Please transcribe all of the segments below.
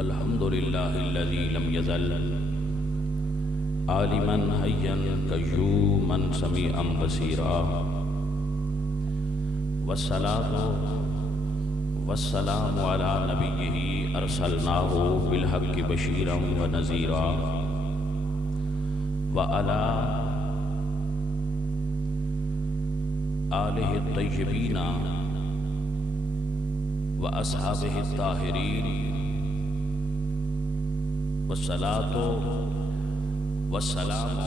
الحمد لله الذي لم يزل عالما حيا قيوما سميعا بصيرا والصلاة والسلام على نبيه أرسلناه بالحق بشيرا ونذيرا وعلى آلہ الطیبین و اصحابہ الطاہرین والصلاة والسلام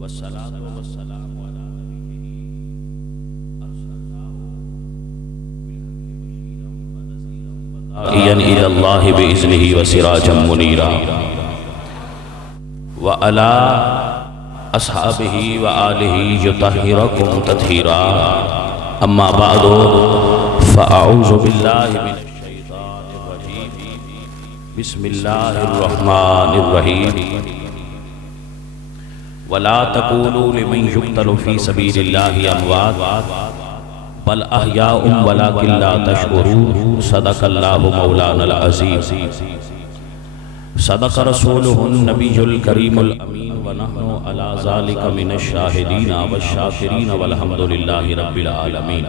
والصلاة والسلام على نبیہ ارسلناہ داعیا الی اللہ بإذنہ وسراجا منیرا وعلى أصحابه وآله يطهركم تطهيرا أما بعد فأعوذ بالله من الشيطان الرجيم بسم الله الرحمن الرحيم ولا تقولوا لمن يقتل في سبيل الله أموات بل أحياء ولكن لا تشعرون صدق الله مولانا العظيم صدق رسوله النبي الكريم الأمين ونحن على ذلك من الشاهدين والشاكرين والحمد لله رب العالمين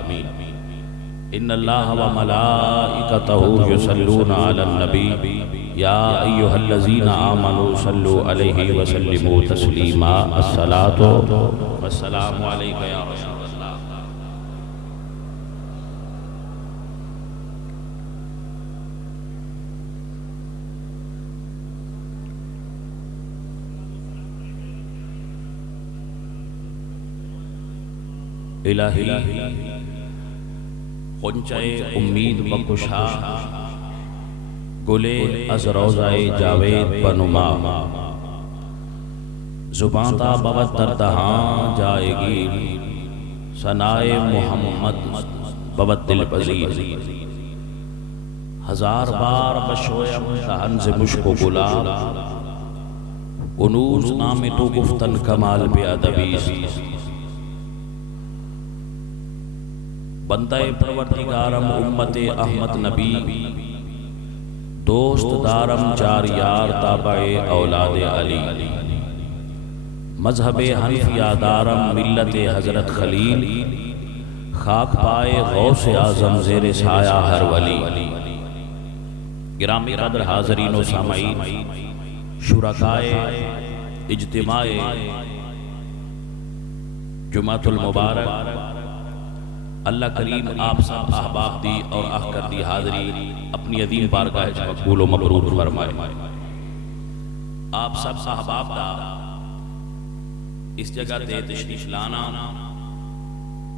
إن الله وملائكته يصلون على النبي يا أيها الذين آمنوا صلوا عليه وسلموا تسليما الصلاة والسلام عليك يا رسول الله الہی غنچۂ امید بکشا گلے از روضۂ جاوید بنما زباں تا بود در دہاں جائے گی ثنائے محمد بود دل پذیر ہزار بار بشویم دہن سے مشک و گلاب انوز نام تو گفتن کمال بے ادبی بندہ پروردگارم امت احمد نبی دوست دارم چار یار تابع اولاد علی مذہب حنفیہ دارم ملت حضرت خلیل خاک پائے غوث اعظم زیر سایہ ہر ولی گرامی قدر حاضرین و سامعین شرکائے اجتماع جمعۃ المبارک اللہ کریم آپ سب احباب دی اور احکر دی حاضری اپنی عظیم بارگاہ مقبول و مبرور فرمائے آپ سب احباب دا اس جگہ تے تشریف لانا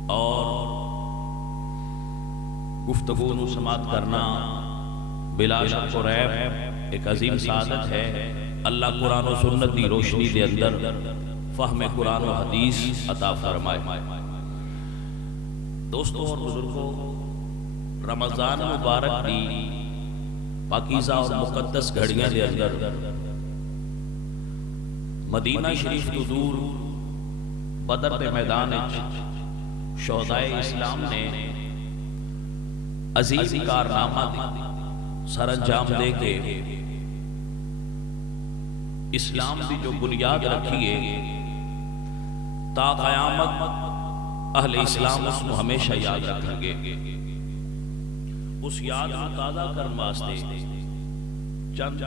اور گفتگو و سماعت کرنا بلا شک و ریب ایک عظیم سعادت ہے اللہ قرآن و سنت دی روشنی دے اندر فہم قرآن و حدیث عطا فرمائے دوستوں اور بزرگوں رمضان مبارک کی پاکیزہ اور مقدس گھڑیاں دے اندر مدینہ شریف تو دور بدر دے میدان شہدائے اسلام نے عظیم کارنامہ سر انجام دے کے اسلام کی جو بنیاد رکھی ہے تا قیامت اہل اسلام اس کو ہمیشہ یاد رکھیں گے اس یاد کو تازہ کرنے واسطے چند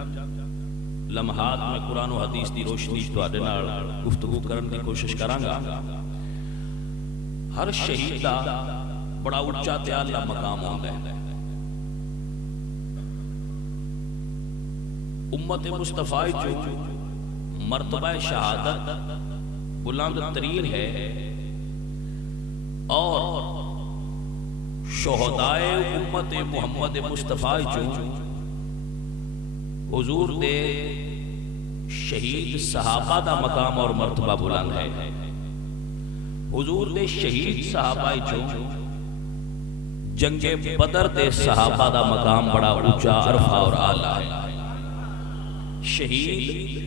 لمحات میں قرآن و حدیث دی روشنی تواڈے نال گفتگو کرن دی کوشش کرانگا ہر شہید دا بڑا اونچا تے اعلیٰ مقام ہوندا ہے امت مصطفی جو مرتبہ شہادت بلند ترین ہے اور شہدائے امت محمد مصطفیٰ جو حضور دے شہید صحابہ دا مقام اور مرتبہ بلند ہے حضور دے شہید صحابہ جو جنگ بدر دے صحابہ دا مقام بڑا اونچا عرفہ اور اعلیٰ ہے شہید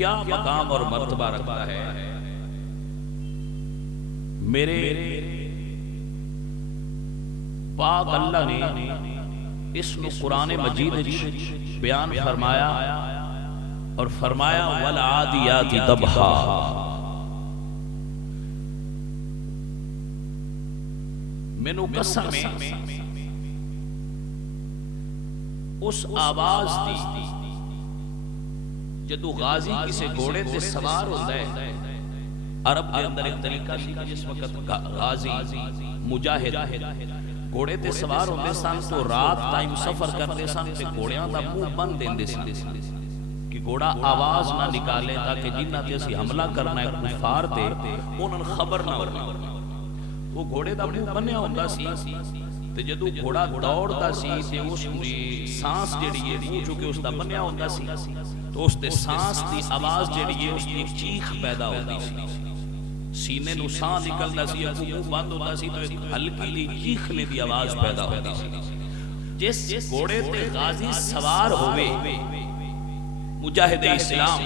کیا مقام اور مرتبہ رکھتا ہے. میرے پاک اللہ نے اس کو قرآن مجید بیان فرمایا اور فرمایا والعادیات ضبحا. مینوں قسم ہے اس آواز دی جدو غازی کسے گھوڑے تے سوار ہوتا ہے. عرب کے اندر ایک طریقہ سی جس وقت غازی مجاہد گھوڑے تے سوار ہوتے سن تو رات ٹائم سفر کرتے سن تے گھوڑیاں دا منہ بند دیندے سن کہ گھوڑا آواز نہ نکالے تاکہ جنہ تے اسی حملہ کرنا ہے کفار تے انہاں خبر نہ ہو. وہ گھوڑے دا منہ بنیا ہوندا سی تے جدو گھوڑا دوڑدا سی تے اس دی سانس جڑی ہے منہ چکے اس دا بنیا ہوندا سی تو اس تے سانس دی آواز جڑی ہے اس دی چیخ پیدا ہوندی سی. سینے نو ساں نکلدا سی منہ بند ہوندا سی تو ایک ہلکی جی چیخنے دی آواز پیدا ہوندی سی. جس گھوڑے تے غازی سوار ہوئے مجاہد اسلام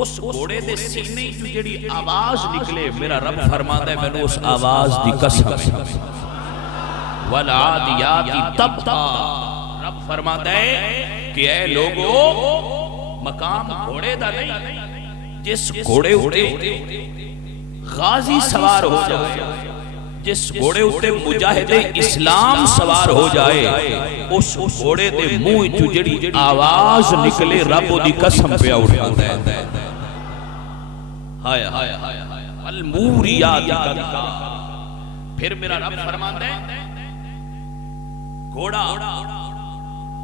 اس گھوڑے دے سینے چ جڑی آواز نکلے میرا رب فرماتا ہے میں اس آواز دی قسم والعادیات ضبحا. رب فرماتا ہے کہ اے لوگو مقام گھوڑے دا نہیں جس گھوڑے اٹھے غازی سوار ہو جائے جس گھوڑے اٹھے مجاہد اسلام سوار ہو جائے اس گھوڑے دے منہ چ جڑی آواز نکلے رب دی قسم پہ اٹھاتا ہے. ہائے ہائے ہائے الموریات قدحا. پھر میرا رب فرماتا ہے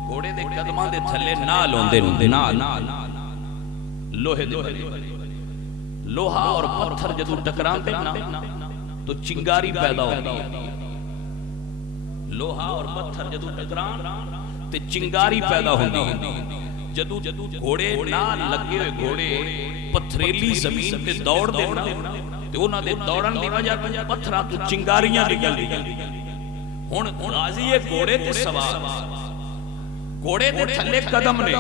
گھوڑے دے قدماں دے تھلے نال ہوندے نال لوہے دے لوہا اور پتھر جدو ٹکراندے نا تو چنگاری پیدا ہوندی ہے. لوہا اور پتھر جدو ٹکران تے چنگاری پیدا ہوندی ہے. جدو گھوڑے نال لگے ہوئے گھوڑے پتھریلی زمین تے دوڑ دے نا تے انہاں دے دوڑن دی وجہ تے پتھراں تو چنگاریاں نکل دی. ہن غازی گھوڑے تے سوار گھوڑے دے تھلے قدم نے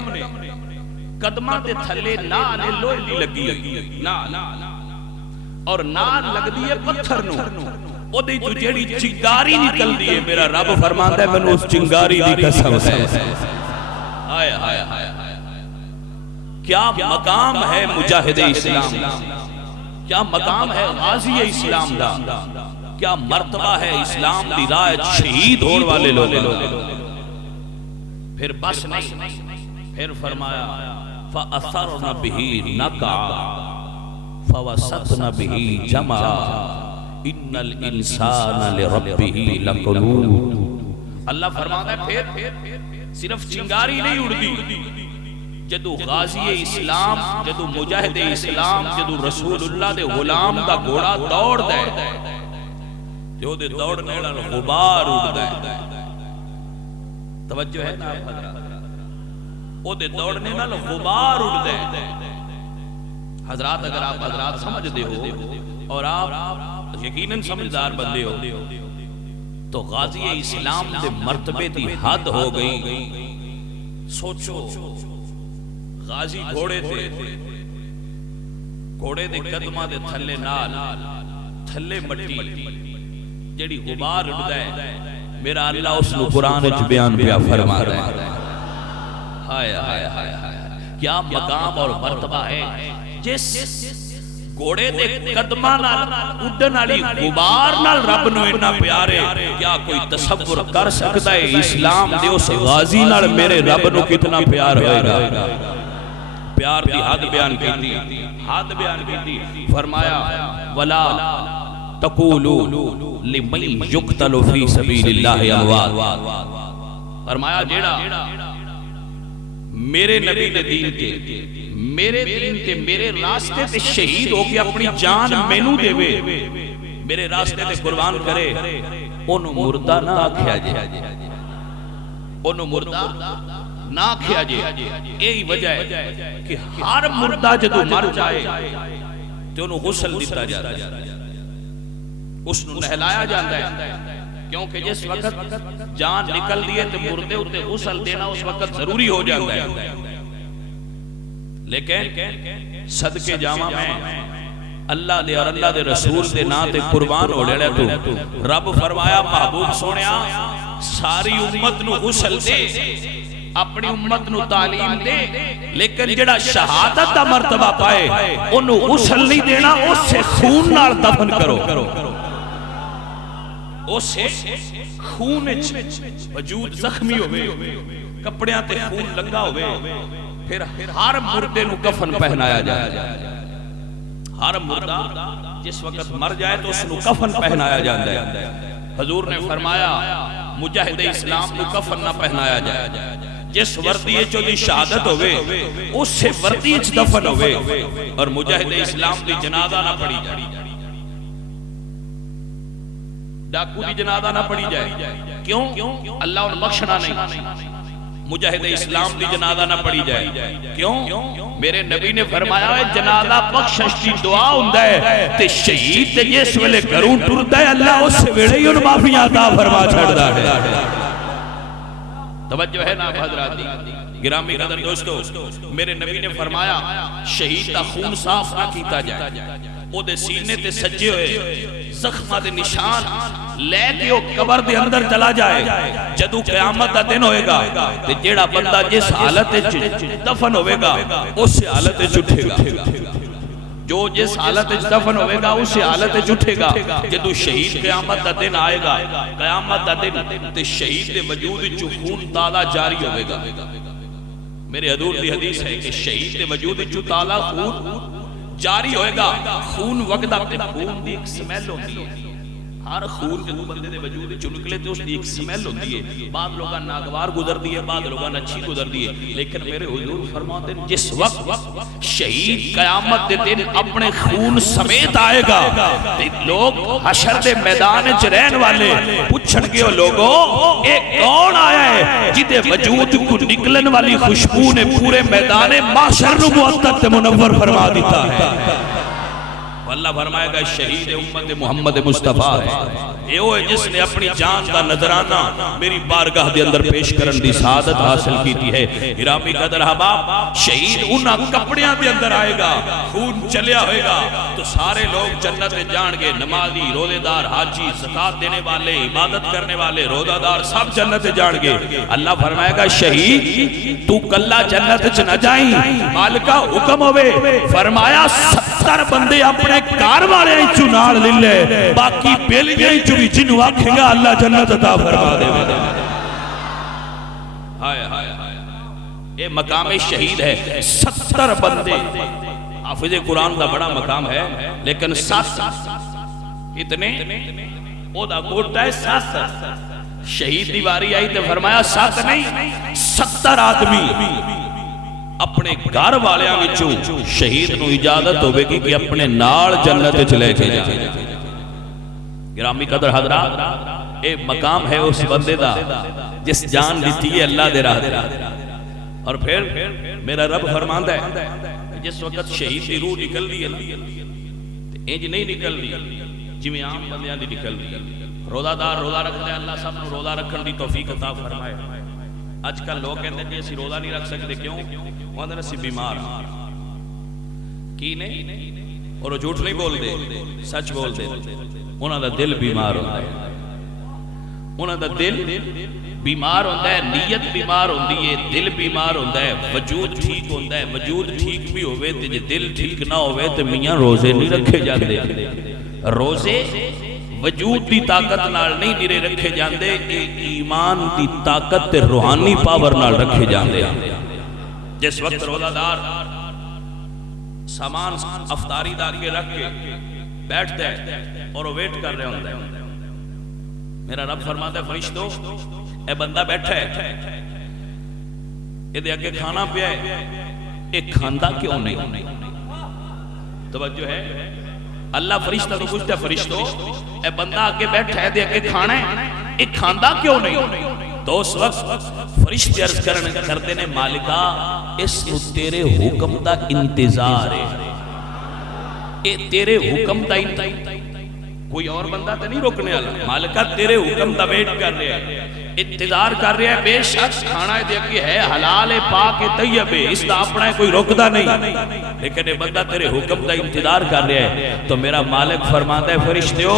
قدماں دے تھلے نال لوہے دی لگی ہوئی نال اور نال لگدی ہے پتھر نو او دی تو جیڑی چنگاری نکلدی ہے میرا رب فرماندا ہے مینوں اس چنگاری دی قسم ہے. ہائے ہائے ہائے کیا مقام ہے مجاہد اسلام, کیا مقام ہے غازی اسلام دا, کیا مرتبہ ہے اسلام دی راہ شہید ہونے والے لوگ. پھر بس نہیں, پھر فرمایا فَأَثَرْنَ بِهِ نَقْعًا فَوَسَطْنَ بِهِ جَمْعًا إِنَّ الْإِنسَانَ لِرَبِّهِ لَقَنُوطٌ. اللہ فرماتا ہے پھر صرف چنگاری نہیں اڑدی, جدو غازی اسلام, جدو مجاہد اسلام, جدو رسول اللہ دے غلام دا گھوڑا دوڑ دے, جو دے دوڑنے لال غبار اڑ دے. توجہ ہے نا حضرات, او دے دوڑنے لال غبار اڑ دے. حضرات اگر آپ حضرات سمجھ دے ہو اور آپ یقیناً سمجھدار بندے ہو تو غازی اسلام دے مرتبے دی حد ہو گئی. سوچو غازی گھوڑے تھے, گھوڑے دے قدمہ دے تھلے نال تھلے مٹی جڑی غبار اڑدا ہے میرا اللہ اس نو قرآن وچ بیان پیا فرما رہا ہے. ہائے ہائے ہائے کیا مقام اور مرتبہ ہے جس گھوڑے دے قدمہ نال اڈن والی غبار نال رب نو اتنا پیارے. کیا کوئی تصور کر سکتا ہے اسلام دے اس غازی نال میرے رب نو کتنا پیار ہوئے گا. پیار دی حد بیان کیتی, حد بیان کیتی. فرمایا ولا تقولوا لمن يقتل في سبيل الله اموات. فرمایا جیڑا میرے نبی دے دین کے, میرے دین تے میرے راستے تے شہید ہو کے اپنی جان مینوں دے وے, میرے راستے تے قربان کرے, اونوں مردہ نہ آکھیا جے, اونوں مردہ نہ آکھیا جے. یہی وجہ ہے کہ ہر مردہ جدو مر جائے تے اونوں غسل دتا جاتا ہے, اس نو نہلایا جاتا ہے, کیونکہ جس وقت جان نکل دیے تے مردے اتے غسل دینا اس وقت ضروری ہو جاتا ہے. لیکن صدقے جاواں میں اللہ دے اور اللہ دے رسول دے نا تے قربان ہو لے تو رب فرمایا محبوب سونیا ساری امت نو غسل دے اپنی امت نو تعلیم دے لیکن جڑا شہادت دا مرتبہ پائے انہوں غسل نہیں دینا اس سے خون نال دفن کرو اس سے خون وجود زخمی ہوئے کپڑیاں تے خون لگا ہوئے پھر ہر مردے نو کفن پہنایا جائے ہر مردہ جس وقت مر جائے تو اس نو کفن پہنایا جائے حضور نے فرمایا مجاہد اسلام نو کفن نہ پہنایا جائے جس وردی چو دی شہادت ہوئے اس سے وردی چ دفن ہوئے اور مجاہد اسلام دی جنازہ نہ پڑی جائے ڈاکو دی جنازہ نہ پڑی جائے کیوں اللہ ان بخشنا نہیں مجاہد اسلام دی جنازہ نہ پڑی جائے کیوں میرے نبی نے فرمایا ہے جنازہ بخشش دی دعا ہوندہ ہے تے شہید تے جس ویلے گھروں ٹرتا ہے اللہ اس سے ویڑے ہی ان معافی عطا فرما چھڑدا ہے توجہ ہے نا حضرات گرامی قدر دوستو میرے نبی نے فرمایا شہید کا خون صاف نہ کیتا جائے او دے سینے تے سجے ہوئے زخمہ دے نشان لے کے وہ قبر دے اندر چلا جائے جدو قیامت دا دن ہوئے گا تے جیڑا بندہ جس حالت دفن ہوئے گا اس سے حالت جھٹے گا جو جس حالت دفن ہوئے گا اس سے حالت جھٹے گا جدو شہید قیامت دا دن آئے گا قیامت دا دن تے شہید دے وجود جو خون تالا جاری ہوئے گا میرے حضور دی حدیث ہے کہ شہید دے وجود جو تالا خون جاری ہوئے گا خون وقت تے خون دی ایک سمیل ہوتی ہے ہر خون کے دو بندے دے وجود چو نکلے تے اس دی ایک سمیل ہوتی ہے بعض لوگاں ناگوار گزر دیئے بعض لوگاں اچھی گزر دیئے لیکن میرے حضور فرماتے ہیں جس وقت شہید قیامت دے دن اپنے خون سمیت آئے گا تے لوگ حشر دے میدان چرین والے پوچھن گے لوگوں ایک کون آیا ہے جدے وجود کو نکلن والی خوشبو نے پورے میدان معاشر نو معطر تے منور فرما دیتا ہے اللہ فرمائے گا شہید امت محمد مصطفیٰ ہے یہ وہ ہے جس نے اپنی جان کا نظرانہ میری بارگاہ دے اندر پیش کرن دی سعادت حاصل کی تھی ہے گرامی قدر حباب شہید انہاں کپڑیاں دے اندر آئے گا خون چلیا ہوئے گا تو سارے لوگ جنت جان گے نمازی روزے دار حاجی زکات دینے والے عبادت کرنے والے روزہ دار سب جنت جان گے اللہ فرمائے گا شہید تو کلا جنت چ نہ جائیں مالکہ حکم ہوئے فرمایا 70 بندے اپنے کار والے ہی چنال لے لے باقی بیلیاں ہی چوی جنو آکھیں گا اللہ جنت عطا فرما دے یہ مقام شہید ہے 70 بندے حافظ قرآن دا بڑا مقام ہے لیکن 7 اتنے او دا کوٹا ہے 7 شہید دیواری آئی تے فرمایا 7 نہیں 70 آدمی اپنے گھر والیاں وچوں شہید نو اجازت ہوئے گی کہ اپنے نال جنت چلے کے جائیں گرامی قدر حضرات اے مقام ہے اس بندے دا جس جان دیتی ہے اللہ دے راہ دے اور پھر میرا رب فرماندہ ہے جس وقت شہید دی روح نکل دی ہے انج نہیں نکل دی جویں عام بندیاں دی نکل دی روزہ دار روزہ رکھ دے اللہ سب نو روزہ رکھن دی توفیق عطا فرمائے آج کل لوگ کہتے ہیں کہ اسی روزہ نہیں رکھ سکتے کیوں وہاں دن اسی بیمار کی نہیں اور وہ جھوٹ نہیں بول دے سچ بول دے انہاں دا دل بیمار ہوتا ہے انہاں دا دل بیمار ہوتا ہے نیت بیمار ہوتی ہے دل بیمار ہوتا ہے وجود ٹھیک ہوتا ہے وجود ٹھیک بھی ہوئے تے جے دل ٹھیک نہ ہوئے تے میاں روزے نہیں رکھے جاندے روزے وجود دی طاقت نال نہیں نرے رکھے جاندے ایمان دی طاقت تے روحانی پاور نال رکھے جاندے جس وقت روزہ دار سامان افطاری دار کے رکھ کے بیٹھتے ہیں اور وہ ویٹ کر رہے ہوندے میرا رب فرماتا ہے فرشتو اے بندہ بیٹھا ہے یہ دے آگے کھانا پیا ہے ایک کھاندہ کیوں نہیں توجہ ہے اللہ فرشتہ تو پوچھتا ہے فرشتو اے بندہ آگے بیٹھا ہے دے آگے کھانا ہے ایک کھاندہ کیوں نہیں تو اس وقت فرشتے عرض کرتے نے مالکہ اس کو تیرے حکم دا انتظار ہے اے تیرے حکم دا انتظار کوئی اور بندہ تو نہیں روکنے والا مالکہ تیرے حکم دا ویٹ کر رہے ہیں انتظار کر رہا ہے، بے شک کھانا دے کے ہے حلال پاک طیب ہے، اس دا اپنا کوئی روکدا نہیں، لیکن یہ بندہ تیرے حکم دا انتظار کر رہا ہے۔ تو میرا مالک فرماتا ہے فرشتیو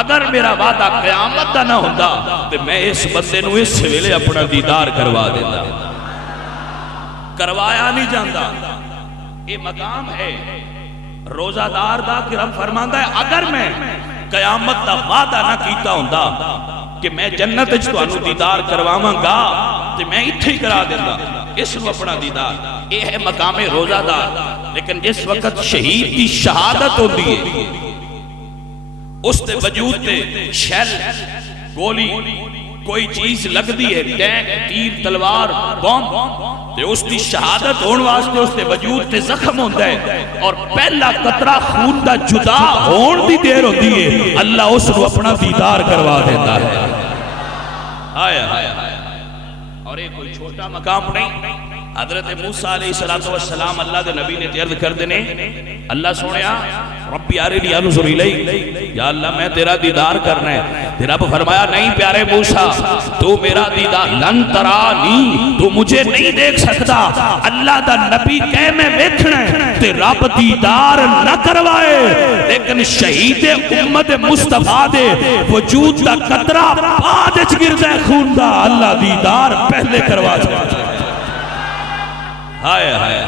اگر میرا وعدہ قیامت دا نہ ہوندا تو میں اس بندے نو اس ویلے اپنا دیدار کروا دیتا، کروایا نہیں جاندا۔ یہ مقام ہے روزہ دار دا کہ رب فرماندا ہے اگر میں قیامت دا وعدہ نہ کیتا ہوندا کہ میں جنت وچ تانوں دیدار کرواواں گا تے میں ایتھے ہی کرا دیندا اس نو اپنا دیدار۔ یہ ہے مقام روزہ دار۔ لیکن جس وقت شہید کی شہادت ہوتی ہے اس تے وجود تے شیل گولی کوئی چیز لگ دی ہے، ٹینک تیر تلوار بم تے اس کی شہادت ہون واسطے اس تے وجود تے زخم ہوتا ہے اور پہلا قطرہ خون دا جدا ہون دی دیر ہوتی ہے، اللہ اس کو اپنا دیدار کروا دیتا ہے۔ آیا اور یہ کوئی چھوٹا مقام نہیں۔ حضرت موسیٰ علیہ السلام اللہ دے نبی نے عرض کر دینے اللہ سنیا ربی ارنی انظر الیک، یا اللہ میں تیرا دیدار کرنا ہے۔ تیرا فرمایا نہیں پیارے موسیٰ تو میرا دیدار لن ترانی، تو مجھے نہیں دیکھ سکتا۔ اللہ دا نبی کہے میں دیکھنا ہے تے رب دیدار نہ کروائے، لیکن شہید امت مصطفیٰ دے وجود دا قطرہ بعد وچ گردا خون دا، اللہ دیدار پہلے کروا دے۔ ہائے ہائے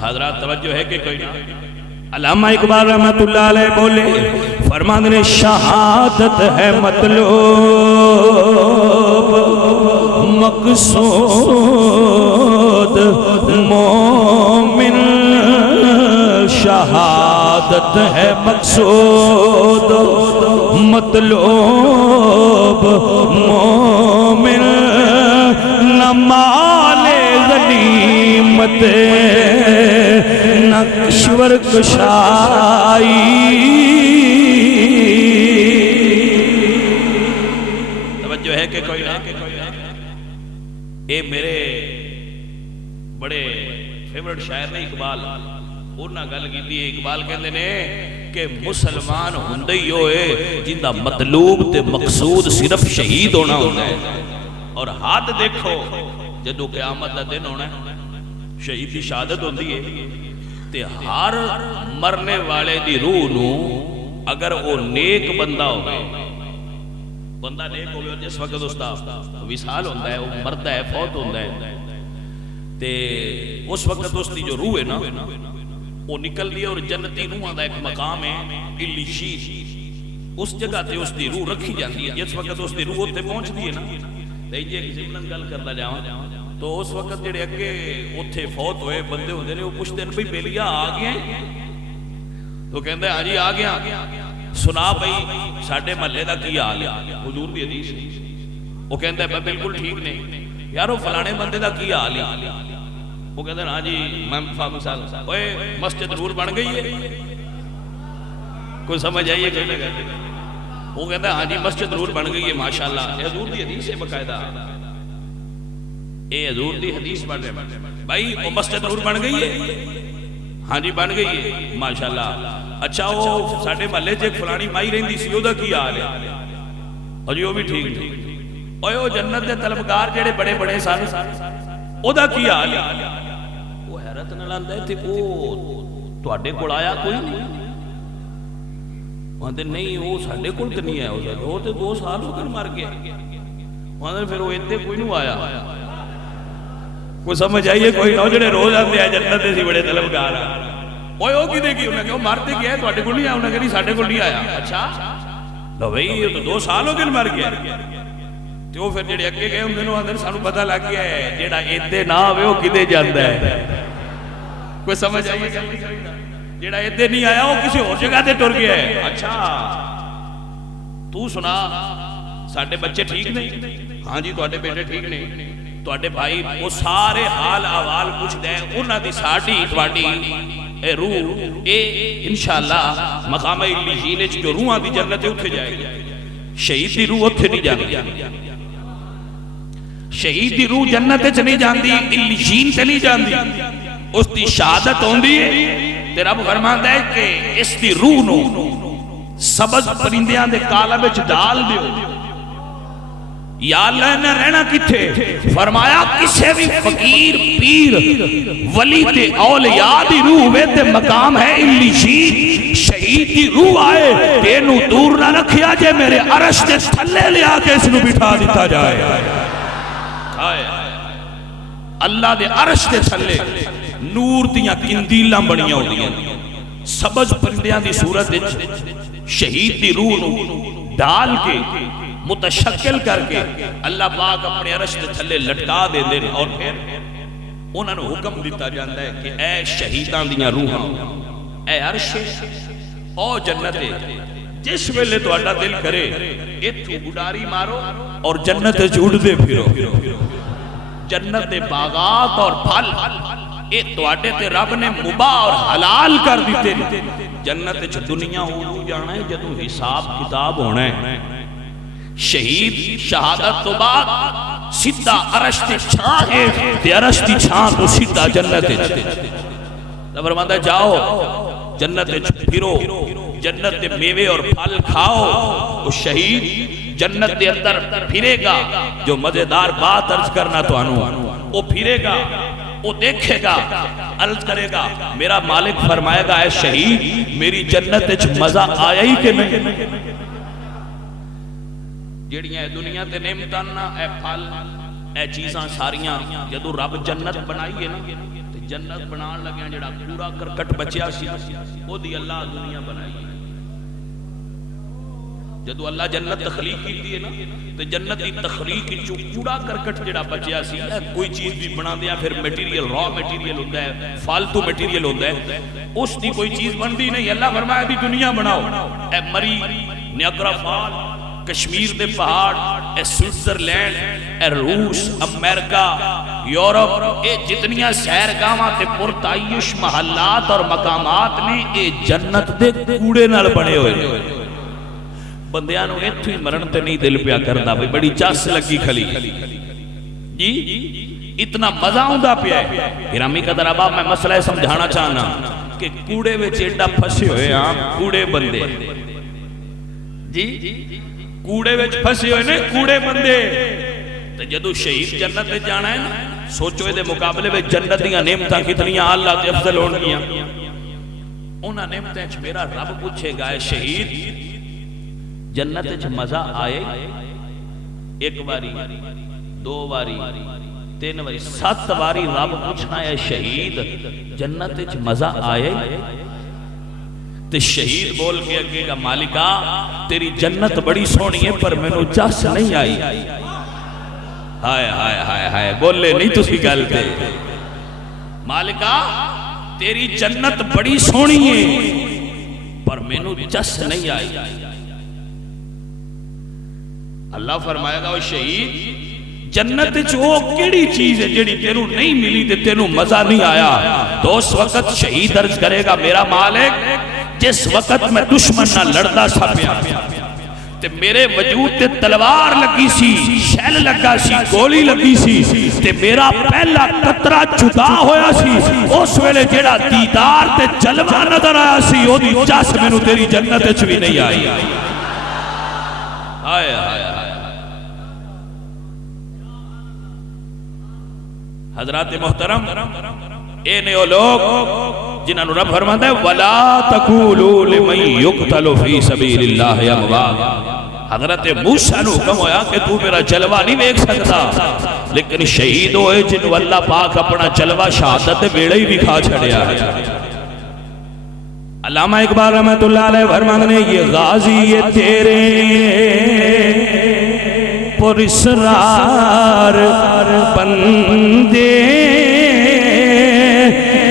حضرات توجہ ہے کہ کوئی نہیں؟ علامہ اقبال رحمت اللہ علیہ بولے فرمان نے شہادت ہے مطلوب مقصود مومن، شہادت ہے مقصود مطلوب مومن، نہ مال غنیمت نہ کشور کشائی۔ توجہ ہے کہ کوئی نہ اے میرے بڑے فیورٹ شاعر نے اقبال انہاں گل کیتی ہے۔ اقبال کہندے نے کہ مسلمان ہوندے ہی ہوئے جندا مطلوب تے مقصود صرف شہید ہونا ہوتا ہے، اور ہاتھ دیکھو جدو قیامت دا دن ہونا ہے شہید کی شہادت ہوندی ہے تے ہر مرنے والے دی روح نو اگر وہ نیک بندہ ہوئے، بندہ نیک ہوئے جس وقت اس دا وصال ہوندہ ہے، وہ مردہ ہے، فوت ہوندہ ہے تے اس وقت اس دی جو روح ہے نا وہ نکل دی اور جنتی روح دا ایک مقام ہے علیشین، اس جگہ تے اس دی روح رکھی جاتی ہے۔ جس وقت اس دی روح تے پہنچ دی ہے نا تے یہ ایک ضمن گل کردا جاواں تو اس وقت جڑے اگے اتھے فوت ہوئے بندے ہوندے نے وہ پوچھتے ہیں بھئی بیلیا آ گئے؟ تو کہندے ہاں جی آ گیا، سنا بھئی ساڈے محلے دا کی حال ہے، حضور دی حدیث وہ کہندا ہے بالکل ٹھیک نہیں یار، وہ فلانے بندے دا کی حال ہے، وہ کہندے ہاں جی میں فاہم صاحب اوئے مسجد ضرور بن گئی ہے، کوئی سمجھ آئیے کوئی نہ کہتے، وہ کہندا ہاں جی مسجد ضرور بن گئی ہے ماشاءاللہ، یہ حضور دی حدیث ہے باقاعدہ، اے حضور دی حدیث پڑھ رہے بھائی وہ مسجد ضرور بن گئی ہے، ہاں جی بن گئی ہے ماشاءاللہ۔ اچھا وہ ساڈے محلے چ ایک فلانی مائی رہندی سی، اودا کی حال ہے؟ اور جی وہ بھی ٹھیک ٹھیک۔ اوے وہ جنت دے طلبگار جڑے بڑے بڑے سن اودا کی حال ہے؟ وہ حیرت نال آندا ہے تے او تواڈے کول آیا کوئی نہیں؟ آندے نہیں وہ ساڈے کول تے نہیں آیا، وہ تے 2 سال ہو گئے مر گیا۔ آندے پھر وہ اتنے کوئی نہیں آیا، کوئی سمجھ آئیے کوئی نہ جڑے روز آتے ہیں جنت دے سی بڑے طلبگار ہیں، اوئے وہ کدے کی؟ انہیں کہا مرتے گیا ہے تواڈے کول نہیں آیا، انہیں کہا نہیں ساڈے کول نہیں آیا۔ اچھا لو بھئی یہ تو 2 سال ہو گئے مر گیا، تے وہ پھر جڑے اگے گئے ہوندے نے آندے سانوں پتہ لگ گیا ہے جڑا ایتھے نہ آوے وہ کدے جاندا ہے، کوئی سمجھ آئیے جڑا ایتھے نہیں آیا وہ کسی اور جگہ تے ٹر گیا ہے۔ اچھا تو سنا ساڈے بچے ٹھیک نہیں؟ ہاں جی تواڈے بیٹے ٹھیک نہیں، تواڈے بھائی وہ سارے حال احوال پوچھدے ہیں، انہاں دی ساڈی تواڈی اے روح اے انشاءاللہ مقام علیین وچ جو روحاں دی جنت ہے اوتھے جائے گی، شہید دی روح اوتھے نہیں جاندی۔ شہید دی روح جنت چ نہیں جاندی، علیشین تے نہیں جاندی، اس دی شہادت ہوندی ہے تے رب فرماندا ہے کہ اس دی روح نو سبز پرندیاں دے کالب وچ ڈال دیو۔ یا اللہ نے رہنا کتھے؟ فرمایا کسے بھی فقیر پیر ولی تے اولیاء دی روح ہوئے تے مقام ہے علیشین۔ شہید دی روح آئے تینوں دور نہ رکھیا جے میرے عرش دے تھلے لیا کے اس نو بٹھا دیتا جائے۔ اللہ دے عرش دے تھلے نور دیاں کندیلاں بڑیاں ہو دیاں، سبز پرندیاں دی صورت شہید دی روح نو ڈال کے متشکل کر کے اللہ پاک اپنے عرش دے تھلے لٹکا دے دے، اور پھر انہوں نے حکم دیتا جاندہ ہے کہ اے شہیدان دیاں روحاں، اے عرش او جنت، جس ویلے تو اڈا دل کرے اتھو گڈاری مارو اور جنت جھوڑ دے پھرو۔ جنت دے باغات اور پھل اے تو اڈے تے رب نے مباح اور حلال کر دیتے۔ جنت چھ دنیا ہو جانا ہے جدو حساب کتاب ہونا ہے۔ شہید شہادت تو بعد سیدھا عرش تے چھاں ہے تے عرش تی چھاں تو سیدھا جنت ہے۔ فرماتا جاؤ جنت پھرو، جنت دے میوے اور پھل کھاؤ۔ اس شہید جنت دے اندر پھرے گا، جو مزیدار بات عرض کرنا تو آنو، وہ پھرے گا، وہ دیکھے گا، عرض کرے گا میرا مالک فرمائے گا اے شہید میری جنت وچ مزہ آیا ہی کہ نہیں؟ جیڑیاں دنیا تے نعمتاں نا، اے پھل اے چیزاں ساریاں جدو رب جنت بنائی ہے نا، تے جنت بنان لگے جڑا پورا کرکٹ بچیا سی او دی اللہ دنیا بنائی ہے۔ جدو اللہ جنت تخلیق کی دی ہے نا، تے جنت دی تخلیق جو پورا کرکٹ جڑا بچیا سی، کوئی چیز بھی بنا دیا پھر میٹیریل را میٹیریل ہوتا ہے، فالتو میٹیریل ہوتا ہے، اس دی کوئی چیز بن دی نہیں۔ اللہ فرمایا دی دنیا بناؤ، اے مری نیاگرا فال، کشمیر دے پہاڑ، اے سوئٹزرلینڈ، اے روس، امریکہ، یورپ، اے جتنیاں سیرگاواں تے پرتعیش محلات اور مقامات نے اے جنت دے کوڑے نال بنے ہوئے۔ بندیاں نو اتھو ہی مرن تے نہیں دل پیا کردا، بھئی بڑی چاس لگی کھلی جی، اتنا مزہ ہوندا پیا ہے۔ گرامی قدر اباب میں مسئلہ سمجھانا چاہنا کہ کوڑے وچ ایڈا پھسے ہوئے ہاں کوڑے بندے جی، کوڑے وچ پھسے ہوئے نے کوڑے بندے، تے جدو شہید جنت تے جانا ہے نا، سوچو دے مقابلے میں جنت دیاں نعمتاں کتنیاں اللہ تے افضل ہون گیاں۔ انہاں نعمتیں چ میرا رب پوچھے گا اے شہید جنت چ مزہ آئے؟ ایک باری، دو باری، تین باری، 7 باری رب پوچھنا ہے شہید جنت چ مزہ آئے؟ تے شہید بول کے اگے گا مالکا تیری جنت بڑی سونی ہے پر میں نو چس نہیں آئی۔ ہائے ہائے ہائے ہائے، بولے نہیں تسی گل تے، مالکا تیری جنت بڑی سونی ہے پر میں نو چس نہیں آئی۔ اللہ فرمائے گا وہ شہید جنت جو کیڑی چیز ہے جیڑی تینوں نہیں ملی تے تینوں مزہ نہیں آیا؟ تو اس وقت شہید عرض کرے گا میرا مالک جس وقت میں دشمن نہ لڑدا سا پیا تے میرے وجود تے تلوار لگی سی، شیل لگا سی، گولی لگی سی تے میرا پہلا قطرہ جدا ہویا سی، اس ویلے جیڑا دیدار تے جلوہ نظر آیا سی او دی چاس میں نو تیری جنت چ بھی نہیں آئی۔ آئے آئے آئے حضرات محترم، اے نیو لوگ جنہاں نو رب فرماتا ہے وَلَا تَقُولُوا لِمَنْ يُقْتَلُ فِي سَبِيلِ اللَّهِ أَمْوَاتٌ۔ حضرت موسیٰ نو حکم ہویا کہ تو میرا جلوہ نہیں دیکھ سکتا، لیکن شہید ہوئے جنہوں اللہ پاک اپنا جلوہ شہادت بیڑے ہی بھی کھا چھڑیا ہے۔ علامہ اقبال رحمت اللہ علیہ فرمانے یہ غازی تیرے پر اسرار بندے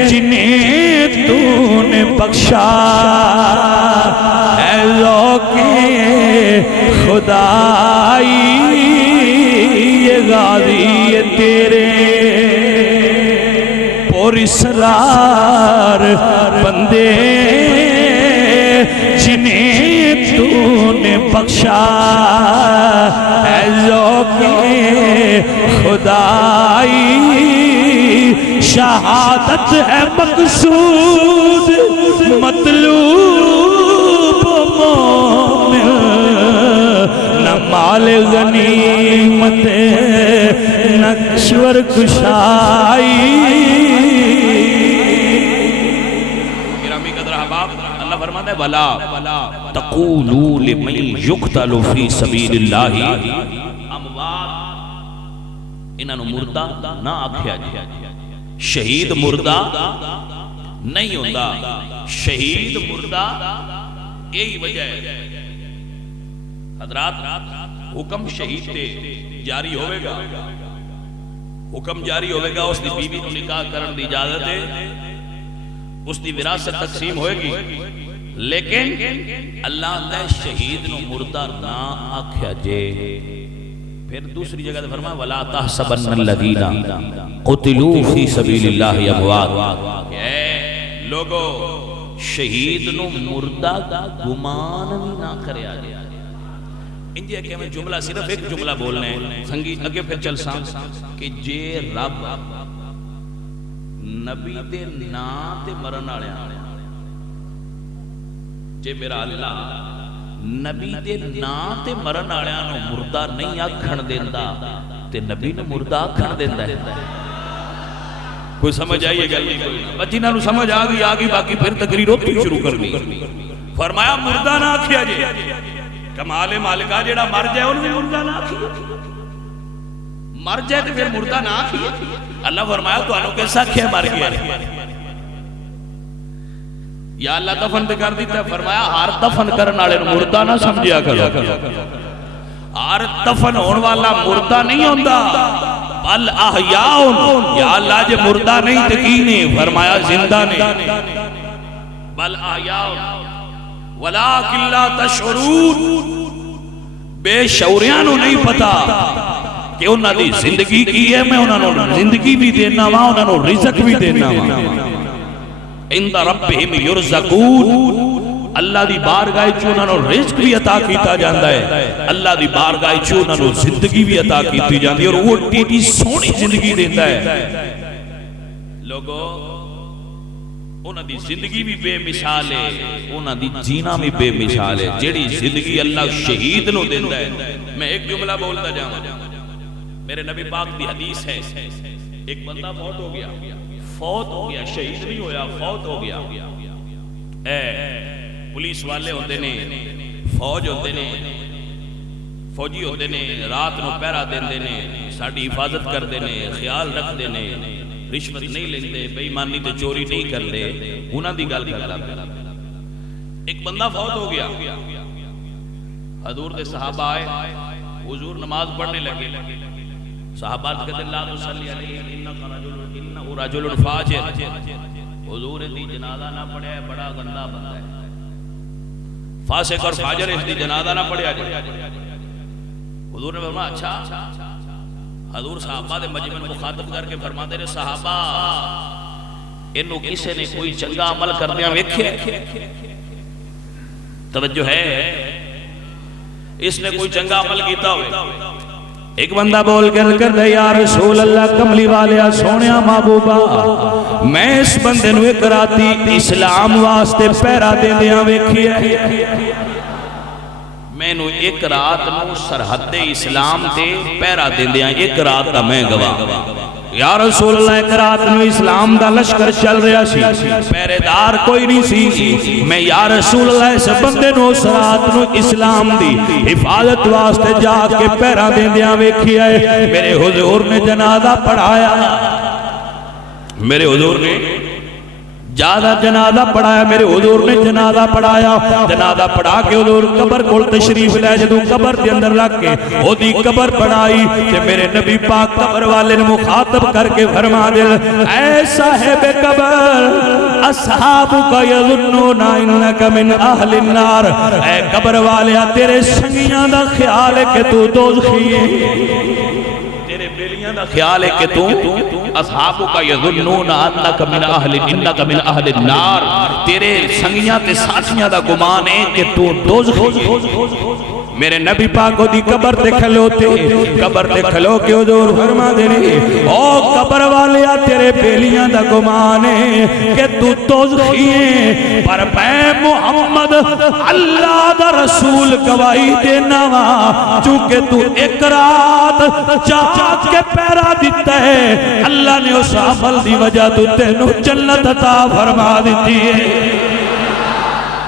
جنہیں تو نے بخشا اے ذوق خدائی، یہ غازی تیرے پر اسرار بندے جنہیں تو نے بخشا ہے ذوق خدائی شہادت ہے مقصود مطلوب مومن نہ مال غنیمت نہ کشور کشائی اللہ فرماتا ہے وَلَا تَقُولُوا لِمَنْ يُقْتَلُ فِي سَبِيلِ اللَّهِ اموات انہوں مردہ نہ آکھیا جائے شہید مردہ نہیں ہوتا شہید مردہ یہی وجہ ہے حضرات حکم شہید تے جاری ہوئے گا حکم جاری ہوئے گا اس دی بی بی کو نکاح کرن دی اجازت ہے اس دی وراثت تقسیم ہوئے گی لیکن اللہ نے شہید نو مردہ نہ آکھیا جے پھر دوسری جگہ فرمایا وَلَا تَحْسَبَنَّ الَّذِينَ قُتِلُوا فِي سَبِيلِ اللَّهِ أَمْوَاتٌ اے لوگو شہید نو مردہ گمان نہ کرے آجے انجی ہے کہ ہمیں جملہ صرف ایک جملہ بولنے ہیں سنگی اگے پھر چل سان کہ جے رب نبی دے نا تے مرن آڑے جے میرا اللہ نبی دے نا تے مرن آڑے آنو مردہ نہیں آکھن دیندہ تے نبی نے مردہ آکھن دیندہ ہے کوئی سمجھ آئیے گا بچی نہ سمجھ آگئی باقی پھر تقریر ہوتی شروع کر دی فرمایا مردہ نہ آکھیا جے کمال مالکہ جیڑا مر جائے انہوں نے مردہ نہ آکھیا مر جائے تو پھر مردہ نہ آکھیا اللہ فرمایا تو انہوں کیسا کیا مر گیا یا اللہ دفن تے کر دیتا ہے فرمایا ہر دفن کرنا لے مردہ نہ سمجھیا کرو ہر دفن ہون والا مردہ نہیں ہوندہ بل احیاؤن یا اللہ جے مردہ نہیں تکینے فرمایا زندہ نہیں بل احیاؤن وَلَاكِنْ لَا تَشْعُرُونَ بے شعوریانوں نہیں پتا کہ انہاں دی زندگی کی ہے میں انہوں نے زندگی بھی دینا ہوا انہوں نے رزق بھی دینا ہوا عند ربہم یرزقون اللہ دی بارگاہ چو انہوں نے رزق بھی عطا کیتا جاندہ ہے اللہ دی بارگاہ چو انہوں نے زندگی بھی عطا کیتی جاندی ہے اور وہ ٹیٹی سونی زندگی دیتا ہے لوگوں انہاں دی زندگی بھی بے مثال ہے انہاں دی جینا بھی بے مثال ہے جیڑی زندگی اللہ شہید نو دیندہ ہے میں ایک جملہ بولتا جاؤں میرے نبی پاک دی حدیث ہے ایک بندہ فوت ہو گیا شہید نہیں ہویا فوت ہو گیا پولیس والے ہوندے نے فوج ہوندے نے فوجی ہوندے نے رات نو پہرا دیندے نے ساڈی حفاظت کردے نے خیال رکھدے نے رشوت نہیں لیندے بے ایمانی تے چوری نہیں کردے انہاں دی گل کردا ایک بندہ فوت ہو گیا حضور دے صحابہ آئے حضور نماز پڑھنے لگے صحابہ کہتے لا تصلی علیہ انہ رجل فاجر حضور دی جنازہ نہ پڑھے بڑا گندا بندہ ہے فاسق اور فاجر اس دی جنازہ نہ پڑھے حضور نے فرمایا اچھا حضور صحابہ دے مجمع مخاطب کر کے فرماتے رہے صحابہ انہوں کسے نے کوئی چنگا عمل کردیا ویکھے توجہ ہے اس نے کوئی چنگا عمل کیتا ہوئے ایک بندہ بول کر دے یا رسول اللہ کملی والیا سونیا محبوبہ میں اس بندے نو ایک راتی اسلام واسطے پیرا دے دیا ویکھی ہے میں نو ایک رات نو سرحد اسلام تے پیرا دے دیا ایک رات دا میں گواہ یا رسول اللہ ایک رات نو اسلام دا لشکر چل رہا سی پیرے دار کوئی نہیں سی میں یا رسول اللہ اس بندے نو اس رات نو اسلام دی حفاظت واسطے جا کے پیرا دے دیا ویکھی ہے میرے حضور نے جنازہ پڑھایا میرے حضور نے زیادہ جنازہ پڑھایا میرے حضور نے جنازہ پڑھایا جنازہ پڑھا کے حضور قبر کول تشریف لے جدو قبر دے اندر رکھ کے او دی قبر پڑھائی تے میرے نبی پاک قبر والے نے مخاطب کر کے فرما دے اے صاحب قبر اصحابک یظنون انک من اہل النار اے قبر والے تیرے سنگیاں دا خیال ہے کہ تو دوزخی ہے تیرے بیلیاں دا خیال ہے کہ تو اصحابک یظنون انک من اہل النار تیرے سنگیاں تے ساتھیاں دا گمان ہے کہ تو دوزخی ہے میرے نبی پاک دی قبر تے کھلوتے قبر تے کھلو کے حضور فرما دے او قبر والے تیرے بیلیاں دا گمان ہے کہ تو دوزخی ہے پر میں محمد اللہ دا رسول گواہی دینا وا چونکہ تو ایک رات چاچا کے پیرا دیتا ہے اللہ نے اس عمل دی وجہ تو تینو جنت عطا فرما دیتی ہے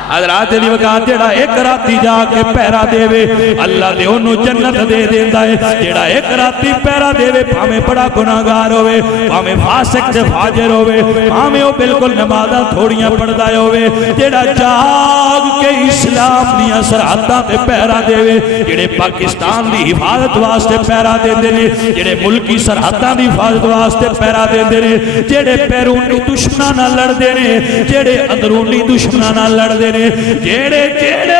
حضرات دی وقت جڑا ایک راتی جا کے پیرا دے وے اللہ دے انہوں جنت دے دیندا ہے جڑا ایک راتی پیرا دے وے پاویں بڑا گناہگار ہوئے پاویں فاسق تے فاجر ہوئے پاویں او بالکل نمازاں تھوڑیاں پڑھدا ہوئے جڑا جاگ کے اسلام دیاں سرحداں تے پیرا دے وے جڑے پاکستان دی حفاظت واسطے پیرا دیندے نے جڑے ملکی سرحداں دی حفاظت واسطے پیرا دیندے نے جڑے بیرونی دشمناں نال لڑدے نے جڑے اندرونی دشمناں نال لڑدے نے جیڑے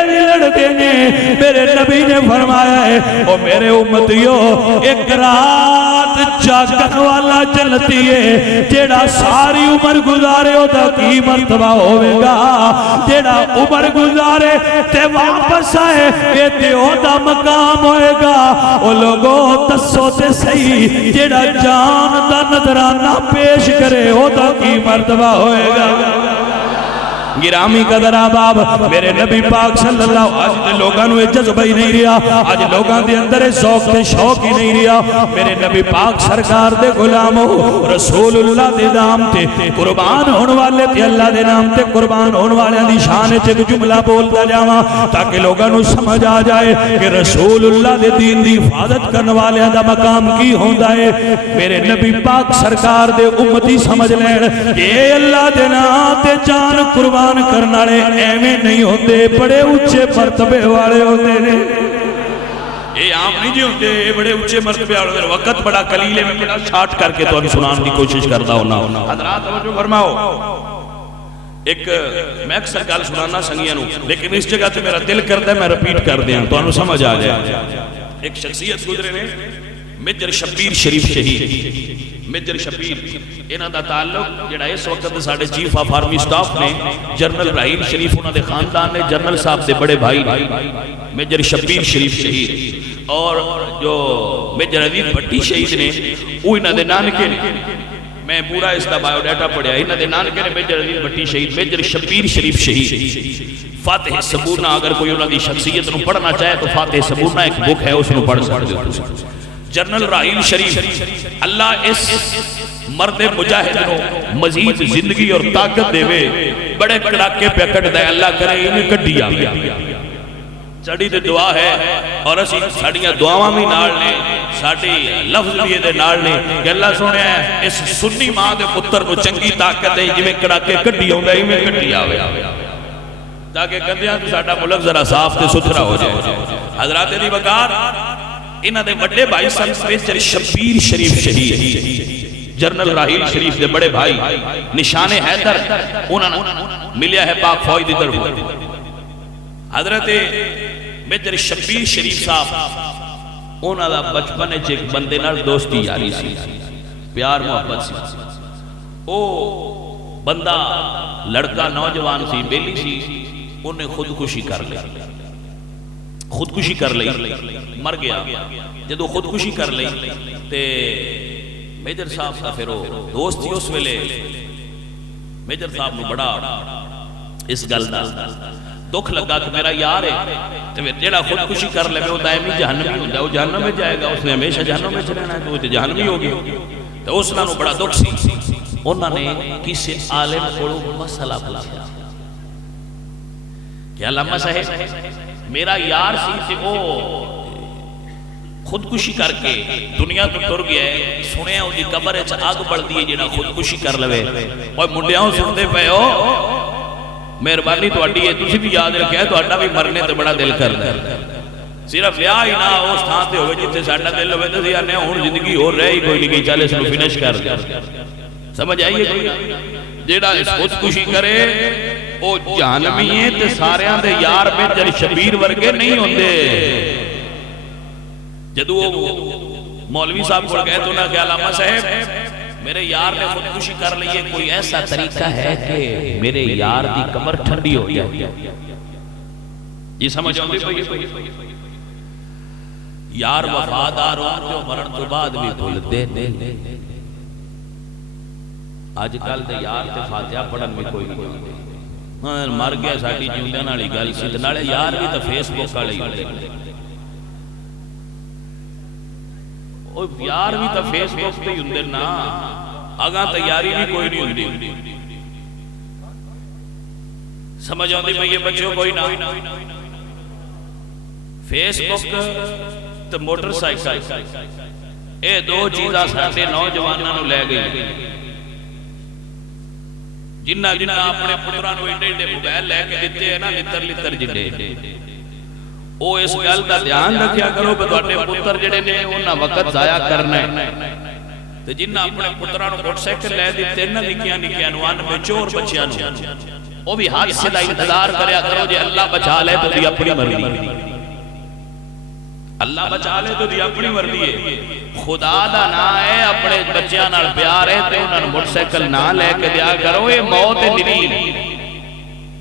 بھی لڑتے ہیں میرے نبی نے فرمایا ہے او میرے امتیوں ایک رات جاگن والا جنتی ہے جیڑا ساری عمر گزارے ہو دا کی مرتبہ ہوئے گا جیڑا عمر گزارے تے واپس آئے یہ دیو دا مقام ہوئے گا او لوگوں تسو تے صحیح جیڑا جان دا نظرانہ پیش کرے ہو دا کی مرتبہ ہوئے گا گرامی قدر آباب میرے نبی پاک صلی اللہ آج دے لوگاں نوے جذبہ ہی نہیں رہا آج لوگاں دے اندر ذوق تے شوق ہی نہیں رہا میرے نبی پاک سرکار دے غلاموں رسول اللہ دے نام تے قربان ہون والے تے اللہ دے نام تے قربان ہون والے دی شان چک جملہ بولتا جاواں تاکہ لوگاں نو سمجھ آ جائے کہ رسول اللہ دے دین دی حفاظت کرنے والے دا مقام کی ہوندا ہے میرے نبی پاک سرکار دے امتی سمجھ لین کہ اللہ دے نام تے جان قربان کرنا لے ایمیں نہیں ہوتے بڑے اچھے مرتبے والے ہوتے ہیں یہ عام نہیں جی ہوتے بڑے اچھے مرتبے والے ہوتے وقت بڑا قلیل ہے میں بڑا شارٹ کر کے تو سنان کی کوشش کرتا ہونا حضرات توجہ فرماؤ ایک میں اکثر گل سنانا سنگیاں نوں لیکن اس جگہ تے میرا دل کرتا ہے میں رپیٹ کر دیاں تو انہوں سمجھ آ جائے ایک شخصیت گزرے نے میجر شبیر شریف شہید میجر شبیر انہاں دا تعلق جڑا اس وقت ساڈے چیف آف آرمی سٹاف نے جنرل راہیل شریف انہاں دے خاندان نے جنرل صاحب دے بڑے بھائی میجر شبیر شریف شہید اور جو میجر عزیز بھٹی شہید نے وہ انہاں دے نانکے نے میں پورا اس دا بایو ڈیٹا پڑھیا انہاں دے نانکے نے میجر عزیز بھٹی شہید میجر شبیر شریف شہید فاتح سبورنا اگر کوئی انہاں دی شخصیت نو پڑھنا چاہے تو فاتح سبورنا ایک بک ہے اس نو پڑھ سکتے ہو جنرل راہیل شریف اللہ اس مرد مجاہد نو مزید زندگی اور طاقت دے وے بڑے کڑاکے پہ کٹ دے اللہ کرے انہیں کٹی آگیا ساڑی دے دعا ہے اور اسی ساڑیاں دعاواں بھی نال نے ساڑی لفظ بھی دے نال نے کہ اللہ سونے ہیں اس سنی ماں دے پتر نو چنگی طاقت دے جی میں کڑاکے کٹی ہوں دے میں کٹی آوے تاکہ کندیاں تو ساڑا ملک ذرا صاف تے ستھرا ہو جائے حضرات دی وقار انہاں دے بڑے بھائی سن میجر شبیر شریف شہید جنرل راہیل شریف دے بڑے بھائی نشان حیدر انہاں ملیا ہے پاک فوج دی طرف حضرت میجر شبیر شریف صاحب انہاں دا بچپن وچ ایک بندے نال دوستی یاری سی پیار محبت سی او بندہ لڑکا نوجوان سی بیلی سی انہیں خودکشی کر لی خودکشی کر لی مر گیا جدو خودکشی کر لی تے میجر صاحب کا پھر دوست تھی اس ویلے میجر صاحب نے بڑا اس گل دا دکھ لگا کہ میرا یار ہے تے جیڑا خودکشی کر لے وہ دائمی جہنمی ہوندا وہ جہنم میں جائے گا اس نے ہمیشہ جہنم میں چلنا ہے تو وہ جہنمی ہوگی تو اس نے بڑا دکھ سی انہوں نے کسی عالم کو مسئلہ پوچھا کہ علامہ صاحب میرا یار سی تے وہ خودکشی کر کے دنیا تو ٹر گیا ہے سنے ہیں دی قبر اچھا آگ بڑھ دیئے جنہا خودکشی کر لوے اور منڈیاں سنتے پہ ہو مہربانی تو اڈی ہے تُسی بھی یاد رکھے ہے تو اڈا بھی مرنے تو بڑا دل کر دے صرف یا ہی نہ اس تھان تے ہوئے جتے ساڑھا دل ہوئے تو یا نہیں ہون زندگی ہو رہی کوئی نہیں چالے سنو فنش کر دے سمجھ آئیے کوئی جیڑا اس خودکشی کرے او جہنمی ہے تے سارے آن دے یار میجر شبیر ورگے نہیں ہوندے جدو مولوی صاحب کو گئے تو نہ کہ علامہ صاحب میرے یار نے خودکشی کر لیے کوئی ایسا طریقہ ہے کہ میرے یار دی کمر ٹھنڈی ہو جائے یہ سمجھ آؤں یار وفادار ہو جو مرن تو بعد بھی بھول دے اج کل تے یار تے فاتحہ پڑھن میں کوئی نہیں مر گیا ساڈی جیوندیاں والی گل سی تے نالے یار بھی تے فیس بک والے ہوندے او یار بھی تے فیس بک تے ہوندے نا اگاں تیاری بھی کوئی نہیں ہوندی سمجھ آندی میں یہ بچوں کوئی نہ فیس بک تے موٹر سائیکل اے دو چیزاں ساڈے نوجواناں نوں لے گئی جنہ اپنے پتراں نوں ایڈے ایڈے موبائل لے کے دتے ہیں نا لتر جڈے او اس گل دا دھیان رکھیا کرو کہ تواڈے پتر جڑے نے انہاں وقت ضائع کرنا ہے تے جنہ اپنے پتراں نوں موٹر سائیکل لے دتے نا نکیاں نوں ان میں چور بچیاں نوں او بھی حادثے دا انتظار کریا کرو جے اللہ بچا لے تو دی اپنی مرضی اللہ بچا لے تو دی اپنی مرضی ہے خدا دا نا ہے اپنے بچیاں نال پیار ہے تے انہاں نوں موٹر سائیکل نہ لے کے دیا کرو اے موت ہے نری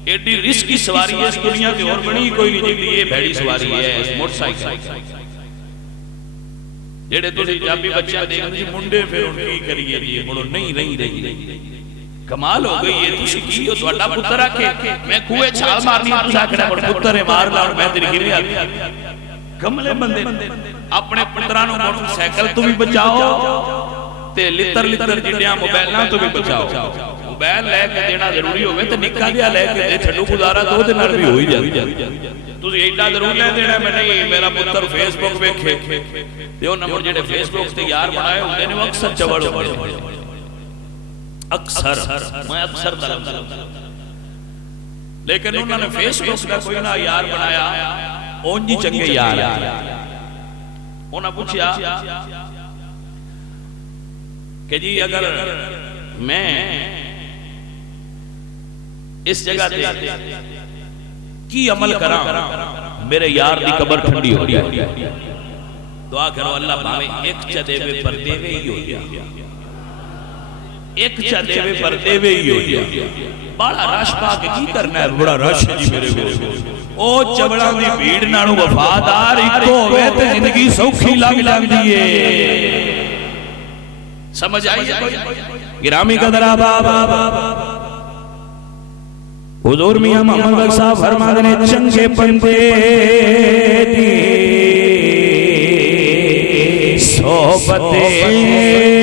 ایڈی رسکی سواری ہے اس دنیا کی اور بڑی کوئی نہیں جیتی یہ بھیڑی سواری ہے اس موٹر سائیکل جڑے تسی جابی بچیاں دیکھدے جی منڈے پھر ان کی کریے جی مڑو نہیں رہی کمال ہو گئی ہے تسی کی ہو تواڈا پتر آ کے میں کوئے چھال مارنی تسی آکھنا پتر ہے مار لا میں تیری گری آ کملے بندے اپنے پتراں نوں موٹر سائیکل تو بھی بچاؤ تے لتر جڑیاں موبائلاں تو بھی بچاؤ موبائل لے کے دینا ضروری ہوے تے نکا جیا لے کے دے چھڈو گزارا دو دے نال بھی ہو ہی جاندی تسی ایڈا ضرور لے دینا میں نہیں میرا پتر فیس بک ویکھے تے انہاں مڑ جڑے فیس بک تے یار بنائے ہوندے نے وہ اکثر چوڑ ہوندے اکثر میں اکثر دا لفظ لیکن انہوں نے فیس بک کا کوئی نہ یار بنایا اونجی چنگے یار انہوں نے پوچھیا کہ جی اگر میں اس جگہ تے کی عمل کراں میرے یار دی قبر ٹھنڈی ہو گئی دعا کرو اللہ بھاوے ایک چدیوے پر دیوے ہی ہو گیا ایک چدیوے پر دیوے ہی ہو گیا بڑا رش پا کے کی کرنا ہے بڑا رش ہے جی میرے کو او چبڑا دی بھیڑ نالوں وفادار ایک ہوئے تے زندگی سوکھی لگ دیئے سمجھ آئی ہے کوئی گرامی قدر آبا حضور میاں محمد بخش صاحب فرماتے ہیں چنگے بندے دی صحبتیں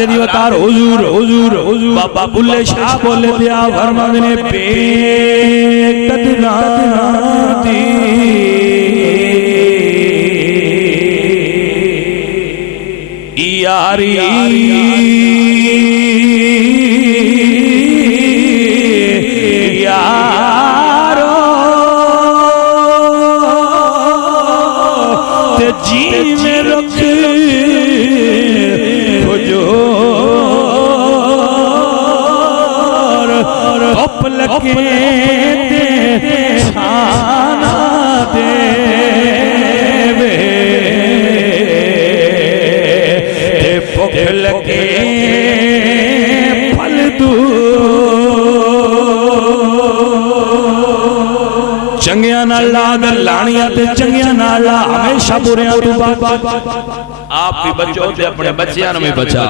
دیوتار حضور بابا بلے شاہ بولے دیا فرمان نے بے قدران دی یاری یارو تے جی میں رکھ لگے دے چھانا دے وے تے پک لگے پھل دو چنگیاں نالا در لانیاں تے چنگیاں نالا ہمیشہ بریاں تو بات آپ بھی بچوں تے اپنے بچیاں میں بچا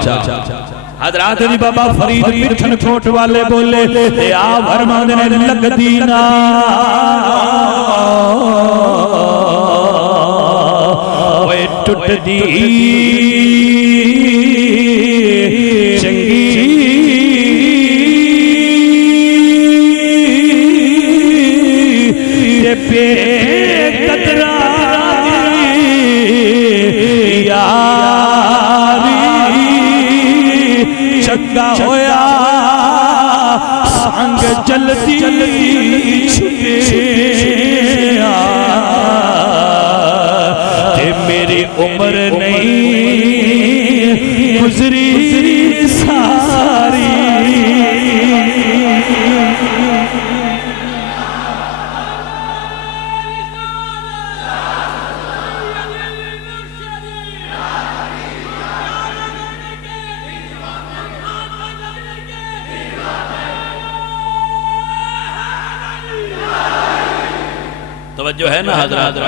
حضرات دی بابا فرید پٹھن کھوٹ والے بولے تے آپ فرمان نے لگ دینا اوے ٹٹ دی چنگی تے بے قدرہ چنگا ہویا سانگ چلتی عمر نہیں گزری ساری توجہ ہے نا حضرات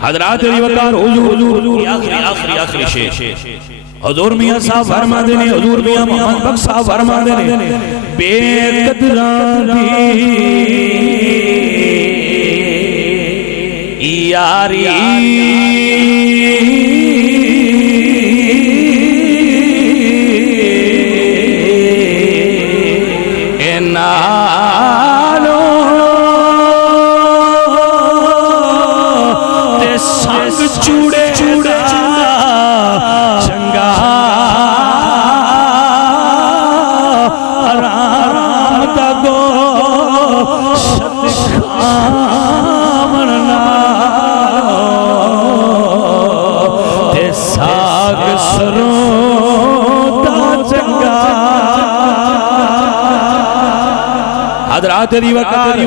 حضرات ریوکار حضور آخری شیخ حضور میاں صاحب فرما دینے حضور میاں محمد بخش صاحب فرما دینے بے قدران دی یاری حضرات ریوکار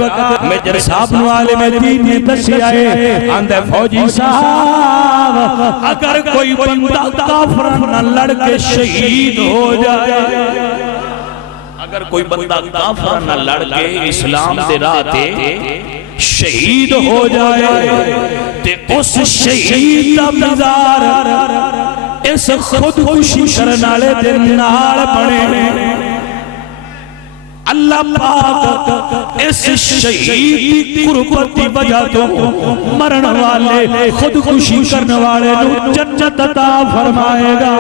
میجر صاحب نو عالم دین نے دسی آئے آندھے فوجی صاحب اگر کوئی بندہ کافران نہ لڑ کے شہید ہو جائے اگر کوئی بندہ کافر نہ لڑ کے اسلام دے راہ تے شہید ہو جائے تے اس شہید دا مزار اس خودکشی کرنے والے دے نال بنے اللہ پاک اس شہید قربت کی وجہ تو مرن والے خودکشی کرنے والے نو جنت عطا فرمائے گا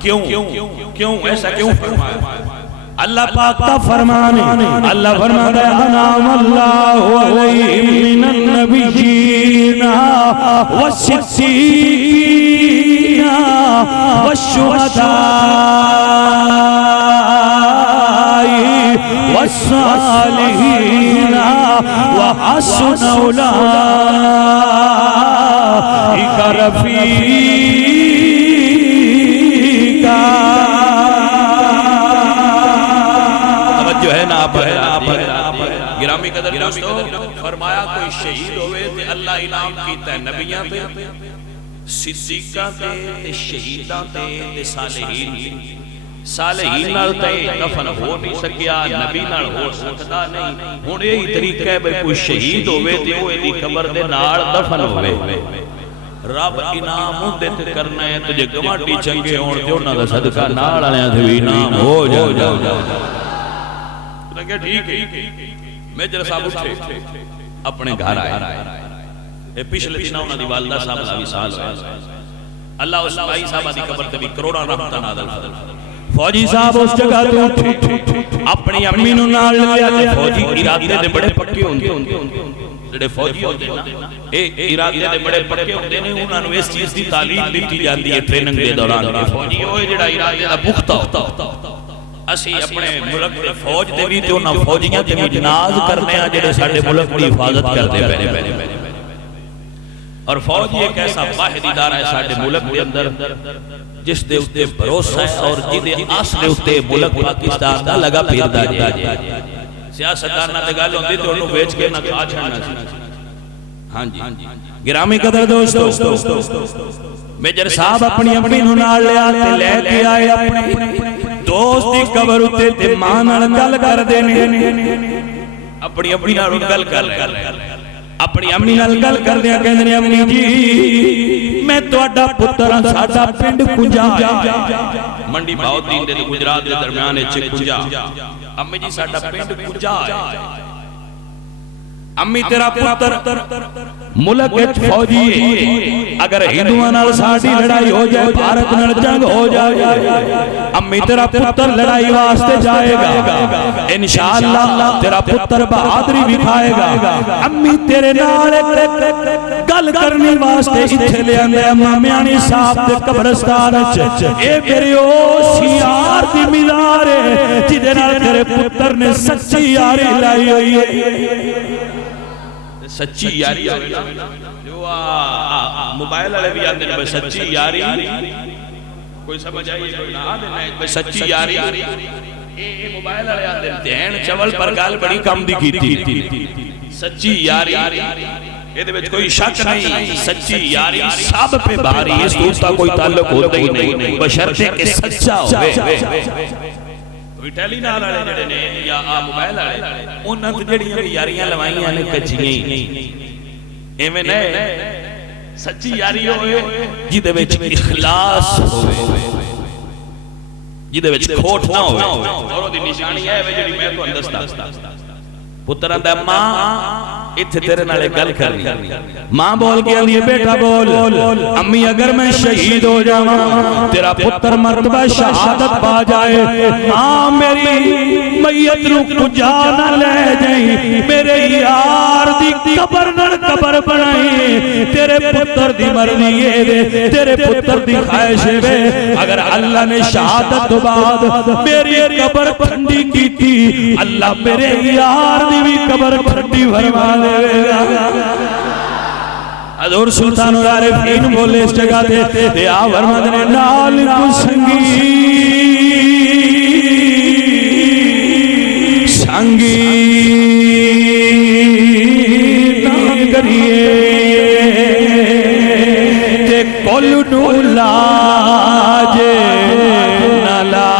کیوں ایسا کیوں فرمائے اللہ پاک کا فرمانے اللہ فرماتا ہے انعم اللہ علیہم من النبیین والصدیقین والشہداء والصالحین وحسن اولئک رفیقا گرامی قدر دوستو فرمایا کوئی شہید ہوئے تے اللہ انعام کیتا ہے نبیاں تے صدیقاں تے شہیداں تے صالحین صالحین نال تے دفن ہو نہیں سکیا نبی نال ہو سکتا نہیں ہن یہی طریقہ ہے کوئی شہید ہوئے تے او دی قبر دے نال دفن ہوئے رب انعام دت کرنا ہے تجھے گواٹی چنگے ہون تے انہاں دا صدقہ نال والےاں تے وی انعام ہو جاؤ لگے ٹھیک ہے میجر صاحب اٹھے اپنے گھر آئے پچھلے دن انہاں دی والدہ صاحب دا وصال ہویا اللہ اس بھائی صاحب دی قبر تے بھی کروڑاں رحمتاں نازل فرمائے فوجی صاحب اس جگہ تو اٹھے اپنی امی نو نال لیا تے فوجی ارادے دے بڑے پکے ہوندے جڑے فوجی ہوندے نا اے ارادے دے بڑے پکے ہوندے نے انہاں نو اس چیز دی تعلیم دتی جاندی ہے ٹریننگ دے دوران فوجی ہوئے جڑا ارادے دا پختہ ہوتا اسی اپنے ملک دے فوج دے بھی تے انہاں فوجیاں تے بھی ناز کرنے ہیں جڑے ساڈے ملک دی حفاظت کرتے پہلے اور فوج ایک ایسا واحد ادارہ ہے ساڈے ملک دے اندر جس دے اتے بھروسہ ہے اور جدے آس دے اتے ملک پاکستان دا لگا پھردا جائے سیاستدان نہ تے گل ہوندی تے انہوں بیچ کے نہ کھا چھڑنا سی ہاں جی گرامی قدر دوستو میجر صاحب اپنی اپنی نو نال لے کے آئے اپنی دوست دی قبر اتے تے ماں نال گل کر دینے اپنی اپنی نال گل کر رہے اپنی امی نال گل کر دیا کہندے امی جی میں تہاڈا پتر ہاں ساڈا پنڈ کنجا منڈی بہاؤدین دے گجرات دے درمیان وچ کنجا امی جی ساڈا پنڈ کنجا ہے امی تیرا پتر ملک وچ فوجی ہے اگر ہندوؤں نال ساڈی لڑائی ہو جائے بھارت نال جنگ ہو جائے امی تیرا پتر لڑائی واسطے جائے گا انشاءاللہ تیرا پتر بہادری دکھائے گا امی تیرے نال گل کرنے واسطے ایتھے لے آندے اماں میانی صاحب دے قبرستان وچ اے میرے او سیار دی مزار ہے جدے نال تیرے پتر نے سچی یاری لائی ہوئی ہے سچی یاری ہوئے نا جو موبائل والے بھی آتے ہیں سچی یاری کوئی سمجھ آئی کوئی نہ آتے سچی یاری موبائل والے آتے ہیں دین چول پر گال بڑی کم دی کی تھی سچی یاری یہ دے وچ کوئی شک نہیں سچی یاری سب پہ بھاری اس دوستا کوئی تعلق ہوتا ہی نہیں بشرطے کہ سچا ہوئے کوئی ٹیلی نال والے جڑے نے یا موبائل والے انہاں تے جڑیاں یاریاں لوائیاں نے کچیاں ایویں نہیں سچی یاری ہوئے جدے وچ اخلاص ہوئے جدے وچ کھوٹ نہ ہوئے اور دی نشانی ہے جڑی میں تو دستا پتراں دا ماں اتھے تیرے نالے گل کرنی ماں بول کے لیے بیٹا بول امی اگر میں شہید ہو جاواں تیرا پتر مرتبہ شہادت پا جائے ماں میری میت نو کجا نہ لے جائیں میرے یار دی قبر نہ قبر بنائیں تیرے پتر دی مرضی یہ دے تیرے پتر دی خواہش ہے اگر اللہ نے شہادت تو بعد میری قبر ٹھنڈی کی تھی اللہ میرے یار دی بھی قبر ٹھنڈی فرما دے حضور سلطان العارفین بولے اس جگہ دے آور مدنے نال کو سنگی نام کریے تے کل نو لاجے نلا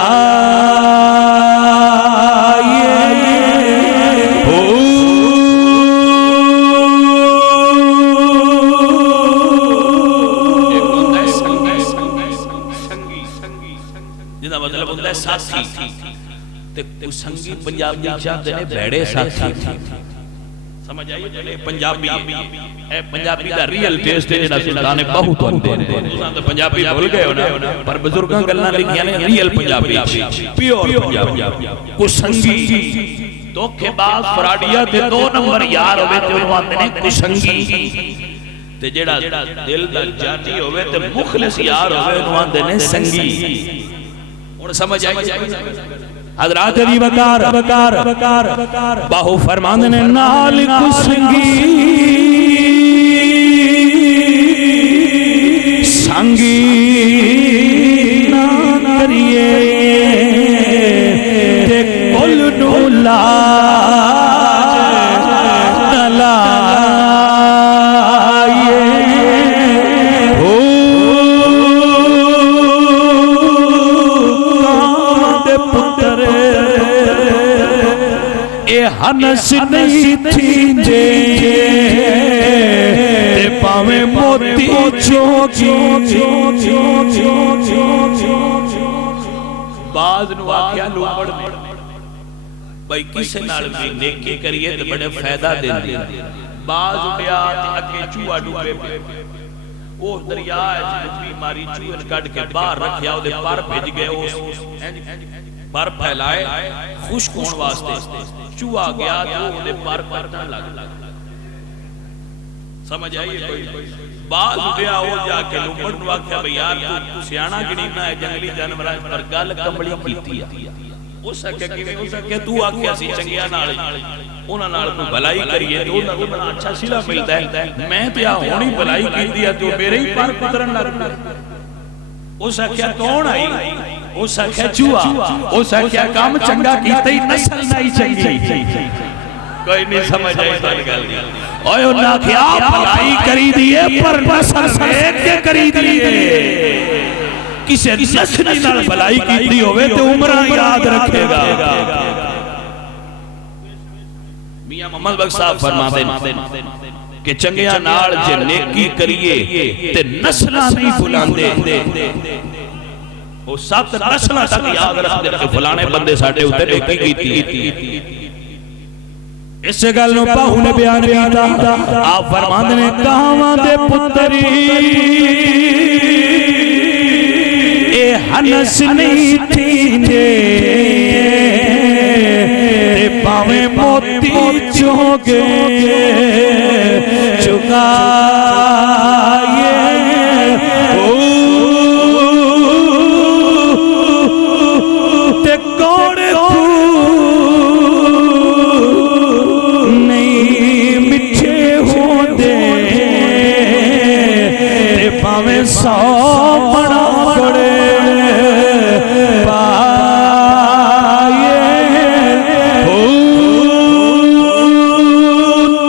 سنگی پنجابی چاہتے ہیں بیڑے ساتھی سمجھ آئیے جلے پنجابی پنجابی دا ریل ٹیسٹ ہے جنہا سلطان بہت ہوندے ہیں پنجابی بھول گئے ہونا پر بزرگاں گلنا لکھیا نے ریل پنجابی پیور پنجابی کو سنگی دھوکے باز فراڈیا تے 2 نمبر یار ہوئے تے انہوں آتے ہیں کو سنگی تے جڑا دل دا جاتی ہوئے تے مخلص یار ہوئے انہوں آتے ہیں سنگی اور سمجھ آئیے حضرات علی بکار باہو فرمان نے نال کو سنگی نہ کریے تے کل نو لاج نہ ہنس نہیں تھی جے تے پاویں موتی بعض نو آکھیا لومڑ نے بھائی کسے نال بھی نیکی کریے تے بڑے فائدہ دیندے بعض اڑیا تے اگے چوہا ڈوبے پے وہ دریا ہے ماری چوہے کڈ کے باہر رکھیا او دے پر بھج گئے پر پھیلائے خشک ہون واسطے چوہا گیا تو دے پر پڑنا لگ سمجھ آئیے کوئی بعض اٹھیا ہو جا کے لومڑ نو آکھیا بھئی یار تو سیاںا گنینا ہے جنگلی جانوراں پر گل کمبلی کیتی ہے اس کہ تو آکھیا سی چنگیاں نال انہاں نال کوئی بھلائی کریے تو انہاں کو بڑا اچھا صلہ ملتا ہے میں تے ہونی بھلائی کیتی ہے تو میرے ہی پر پترن لگ اس آکھیا کون آئی اس آکھیا چوہا اس آکھیا کام چنگا کیتا ہی نسل نہیں چنگی کوئی نہیں سمجھ آئی سال گل اوہ انہاں آکھیا بھلائی کری دیئے پر نسل سیک کے کری دیئے کسے نسلی نال بھلائی کیتی ہوئے تو عمرہ یاد رکھے گا میاں محمد بخش صاحب فرماتے ہیں کہ چنگیاں نال جے نیکی کریے تے نسلہ نہیں بھلاندے وہ 7 نسلہ تک یاد رکھتے کہ فلانے بندے ساٹھے ہوتے نیکی کیتی اس سے گل نو پاہو نے بیان کیتا آپ فرماندے نے کہاواں دے پتری اے ہنس نہیں تھیندے تے پاویں موتی چوگے چکائیے تے کوڑے نہیں مٹھے پاویں 100 بڑا بڑے پائے ہو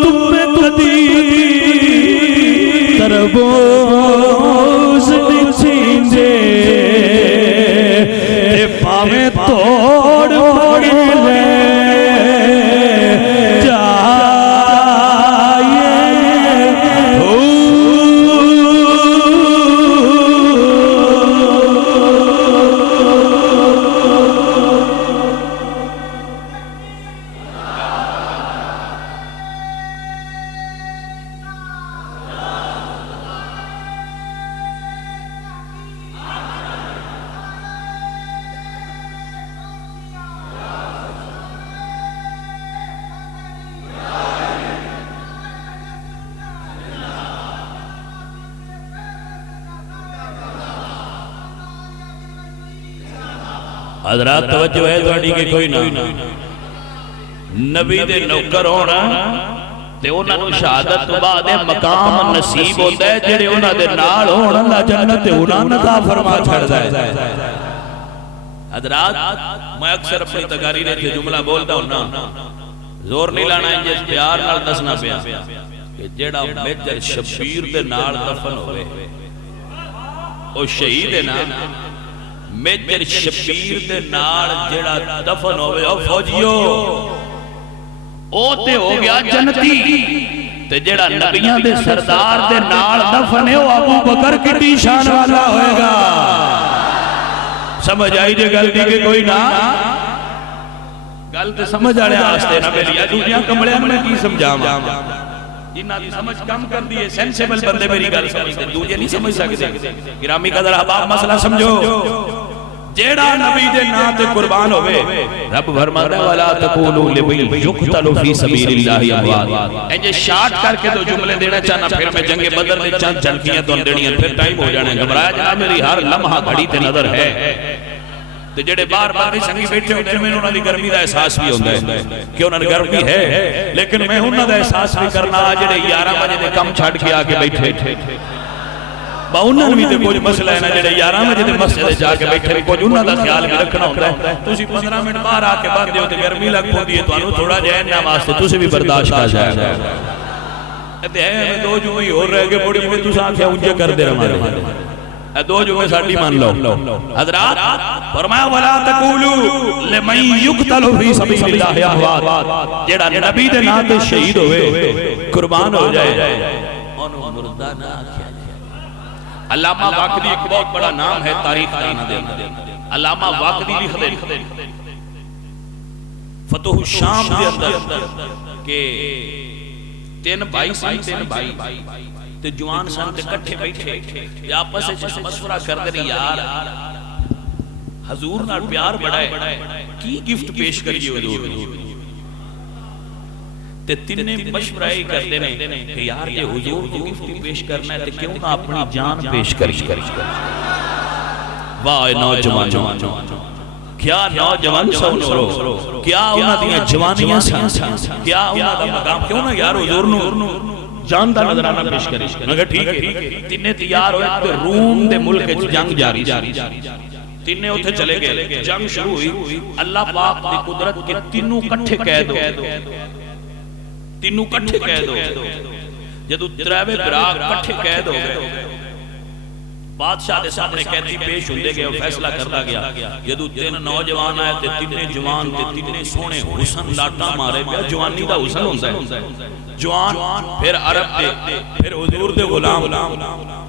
تم میں کدی تربوز نہیں دے پاویں توڑ پڑے لے حضرات توجہ ہے تھوڑی کہ کوئی نہ نبی دے نوکر ہونا تے انہاں نوں شہادت تو بعد مقام نصیب ہوتا ہے جڑے انہاں دے نال ہون اللہ جنت انہاں عطا فرما چھڑدا ہے حضرات میں اکثر اپنی تقاریر وچ جملہ بولدا ہوں زور نہیں لانا ہے جس پیار نال دسنا پیا کہ جڑا میجر شبیر دے نال دفن ہوئے او شہید ہے نا میجر شبیر دے نال جڑا دفن ہوئے او فوجیو او تے ہو گیا جنتی تے جڑا نبیاں دے سردار دے نال دفن ہے او ابو بکر کٹی شان والا ہوئے گا سمجھ آئی جے گل دی کہ کوئی نہ گل تے سمجھ آنے آستے نہ میری دوجیاں کمڑے میں کی سمجھاواں جنہاں دی سمجھ کم کر دیئے سینسیبل بندے میری گل سمجھتے دوجے نہیں سمجھ سکتے گرامی قدر احباب مسئلہ سمجھو جیڑا نبی دے نام تے قربان ہوئے رب فرماتا ہے وَلَا تَقُولُوا لِمَن يُقْتَلُ فِي سَبِيلِ اللَّهِ أَمْوَاتٌ انجے شارٹ کر کے دو جملے دینا چاہنا پھر میں جنگ بدر میں چند چلکیاں تو اندڑیاں پھر ٹائم ہو جانے گھبرایا جا میری ہر لمحہ گھڑی تے نظر ہے تے جڑے بار بار سنگی بیٹھے ہوتے ہیں میں انہوں نے گرمی دا احساس بھی ہوتا ہے کہ انہوں نے گرمی ہے لیکن میں انہوں نے احساس بھی کرنا جڑے 11 بجے دے کم چھڑ کے آکے بیٹھے با انہوں نے بھی کچھ مسئلہ ہے نا جڑے 11 بجے دے مسجد جا کے بیٹھے کچھ انہوں دا خیال بھی رکھنا ہوتا ہے تو اسی 15 منٹ باہر آکے بعد دیو تے گرمی لگ پہنچی ہے تو انہوں تھوڑا جائے نا واسطے تو سے بھی برداشت آ جائے گا تے ہے میں دو جو ہی اور رہ کے بڑی میں تو ساتھ کیا انجے کر دے رہا دو جو میں ساڑھی مان لو حضرات فرمایا وَلَا تَقُولُوا لِمَن يُقْتَلُ فِي سَبِيلِ اللَّهِ أَمْوَاتٌ جیڑا نبی دے نام تے شہید ہوئے قربان ہو جائے انہوں مردہ نہ کیا علامہ واقعی ایک بہت بڑا نام ہے تاریخ دانا دینا علامہ واقعی لکھ دے فتح الشام دے اندر کہ 3 بھائی تے جوان سن تے کٹھے بیٹھے یا آپس سے مشورہ کر دے یار حضور نال پیار بڑھائے کی گفٹ پیش کریے حضور تے تینے مشورہ ہی کر دینے کہ یار یہ حضور کو گفٹ پیش کرنا ہے تے کیوں نہ اپنی جان پیش کری واہ نوجوان کیا نوجوان سنو کیا انہاں دیاں جوانیاں سن کیا انہاں دا مقام کیوں نہ یار حضور نو جان دا نظرانہ پیش کری مگر ٹھیک ہے تینے تیار ہوئے تو روم دے ملک جنگ جاری تینے اتھے چلے گئے جنگ شروع ہوئی اللہ پاک دی قدرت کے تینوں کٹھے قید ہو تینوں کٹھے قید ہو جدو تریوے براق کٹھے قید ہو گئے بادشاہ دے سامنے قیدی پیش ہوندے گئے اور فیصلہ کرتا گیا جدو 3 نوجوان آئے تے 3 جوان تے 3 سونے حسن لاٹا مارے گیا جوانی دا حسن ہوندہ ہے جوان پھر عرب دے پھر حضور دے غلام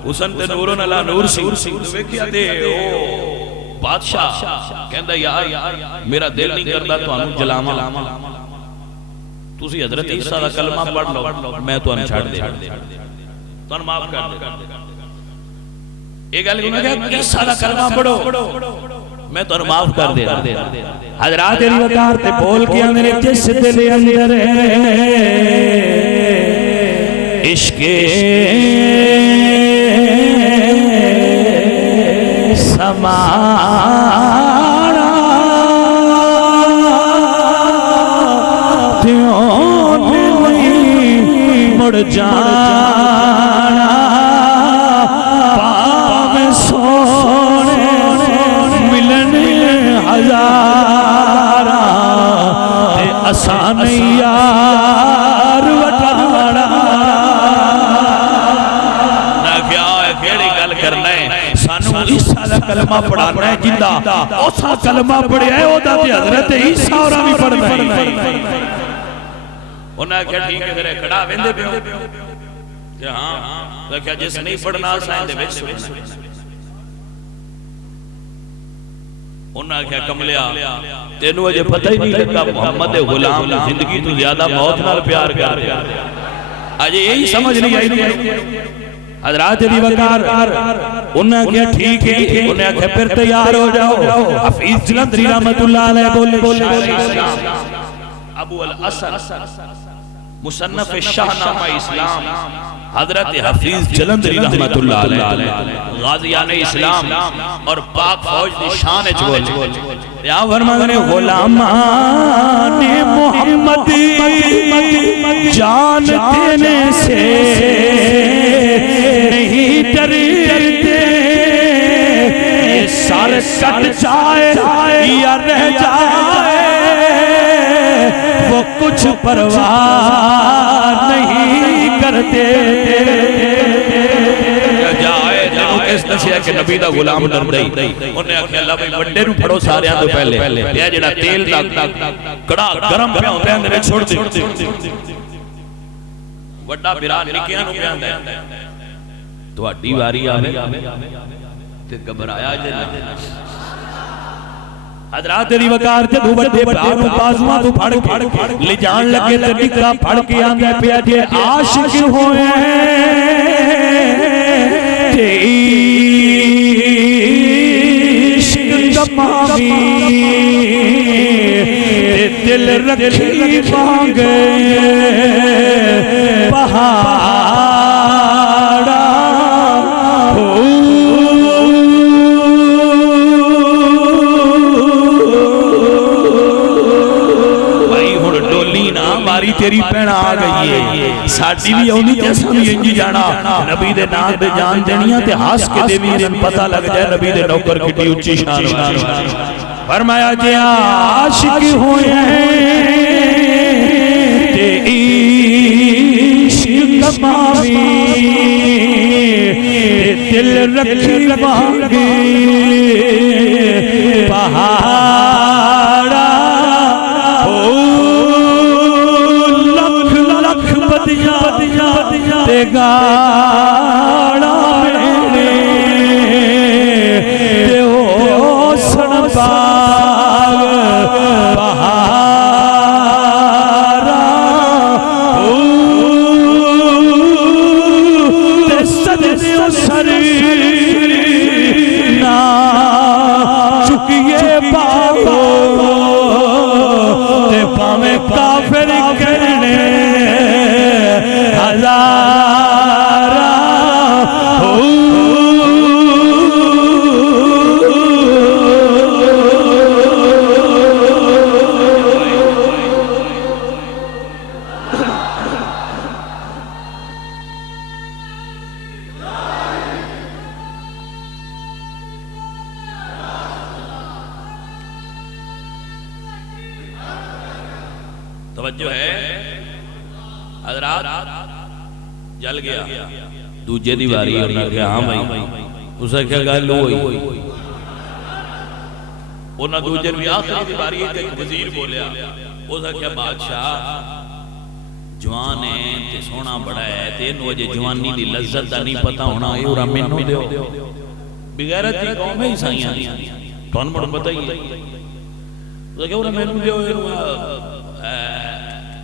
حسن تے نورن اللہ نور سی کیا دے بادشاہ کہندہ یار میرا دل نہیں کرتا تو انہوں جلاما تُسی حضرت عیسیٰ دا کلمہ پڑھ لو میں تو انہوں چھاڑ دے تو انہوں معاف کر دے ایک گل کہوں گا عیسیٰ دا کلمہ پڑھو میں تو انہوں معاف کر دے حضرات علی وقار تے بول کے اندر جس دل اندر عشق سمارا تیوں نہیں مڑ جانا کلمہ پڑھانا ہے جندہ اسا کلمہ پڑھیا ہے او دا تے حضرت عیسیٰ اور بھی پڑھنا ہے انہاں کہا ٹھیک ہے تیرے کھڑا ویندے پہ ہو کہ ہاں تو کیا جس نہیں پڑھنا سائن دے بیچ سکنا انہاں کیا کملیا تینوں اجے پتہ ہی نہیں لگا محمد غلام زندگی تو زیادہ موت نال پیار کر دیا آجے یہی سمجھ نہیں آئی حضرات علی وقار انہاں کیا ٹھیک ہے انہاں کیا پھر تیار ہو جاؤ حفیظ جلندری رحمت اللہ علیہ بولے ابو الاسد مصنف شاہنامہ اسلام حضرت حفیظ جلندری رحمت اللہ علیہ غازیان اسلام اور پاک فوج دی شان چول یا فرمانے غلامان محمد جان دینے سے نہیں ڈرتے یہ سال کٹ جائے یا رہ جائے وہ کچھ پرواہ نہیں کرتے جائے جنہوں کس نسیہ کہ نبی دا غلام ڈر دئی انہیں آکھا اللہ بھائی وڈے نو پھڑو سارے آن تو پہلے یہ جنہ تیل تک کڑا گرم پہ ہوتے ہیں اندھے چھوڑ دے وڈا برا نکیاں نو پیان دے تو اڈی واری آوے تے گھبرایا جنہ حضرات علی وقار تے دو بڑے پانو پاسمہ تو پھڑ کے لے جان لگے تے نکلا پھڑ کے آندے پیا جے عاشق ہوئے تے عشق تمامی تے دل رکھی مانگے پہاڑا تیری پہنا آ گئی ہے ساڑھی بھی ہونی جیسا بھی انجی جانا نبی دے نام دے جان دینیاں تے ہاس کے دے بھی پتہ لگ جائے نبی دے نوکر کٹی اچھی شان فرمایا جے عاشق ہوئے تے عشق تمامی تے دل رکھی مانگے پہاڑا تے گاڑا میرے تے او سن باغ بہارا تے سجدے و سری نا چکیے باغو تے پامے کافر کرنے توجہ ہے حضرات جل گیا دوجہ دیواری انہوں نے کہا ہاں بھائی اسے کیا گل ہوئی انہوں دوجہ بھی آخری دیواری ایک وزیر بولیا اسے کیا بادشاہ جوان ہے تے سونا بڑا ہے تے انہوں جے جوانی دی لذت دا نہیں پتا ہونا ہے اور امینوں دیو بغیرت دی قوم ہے عیسائیاں کون بڑا بتائیے اسے کیا اور امینوں دیو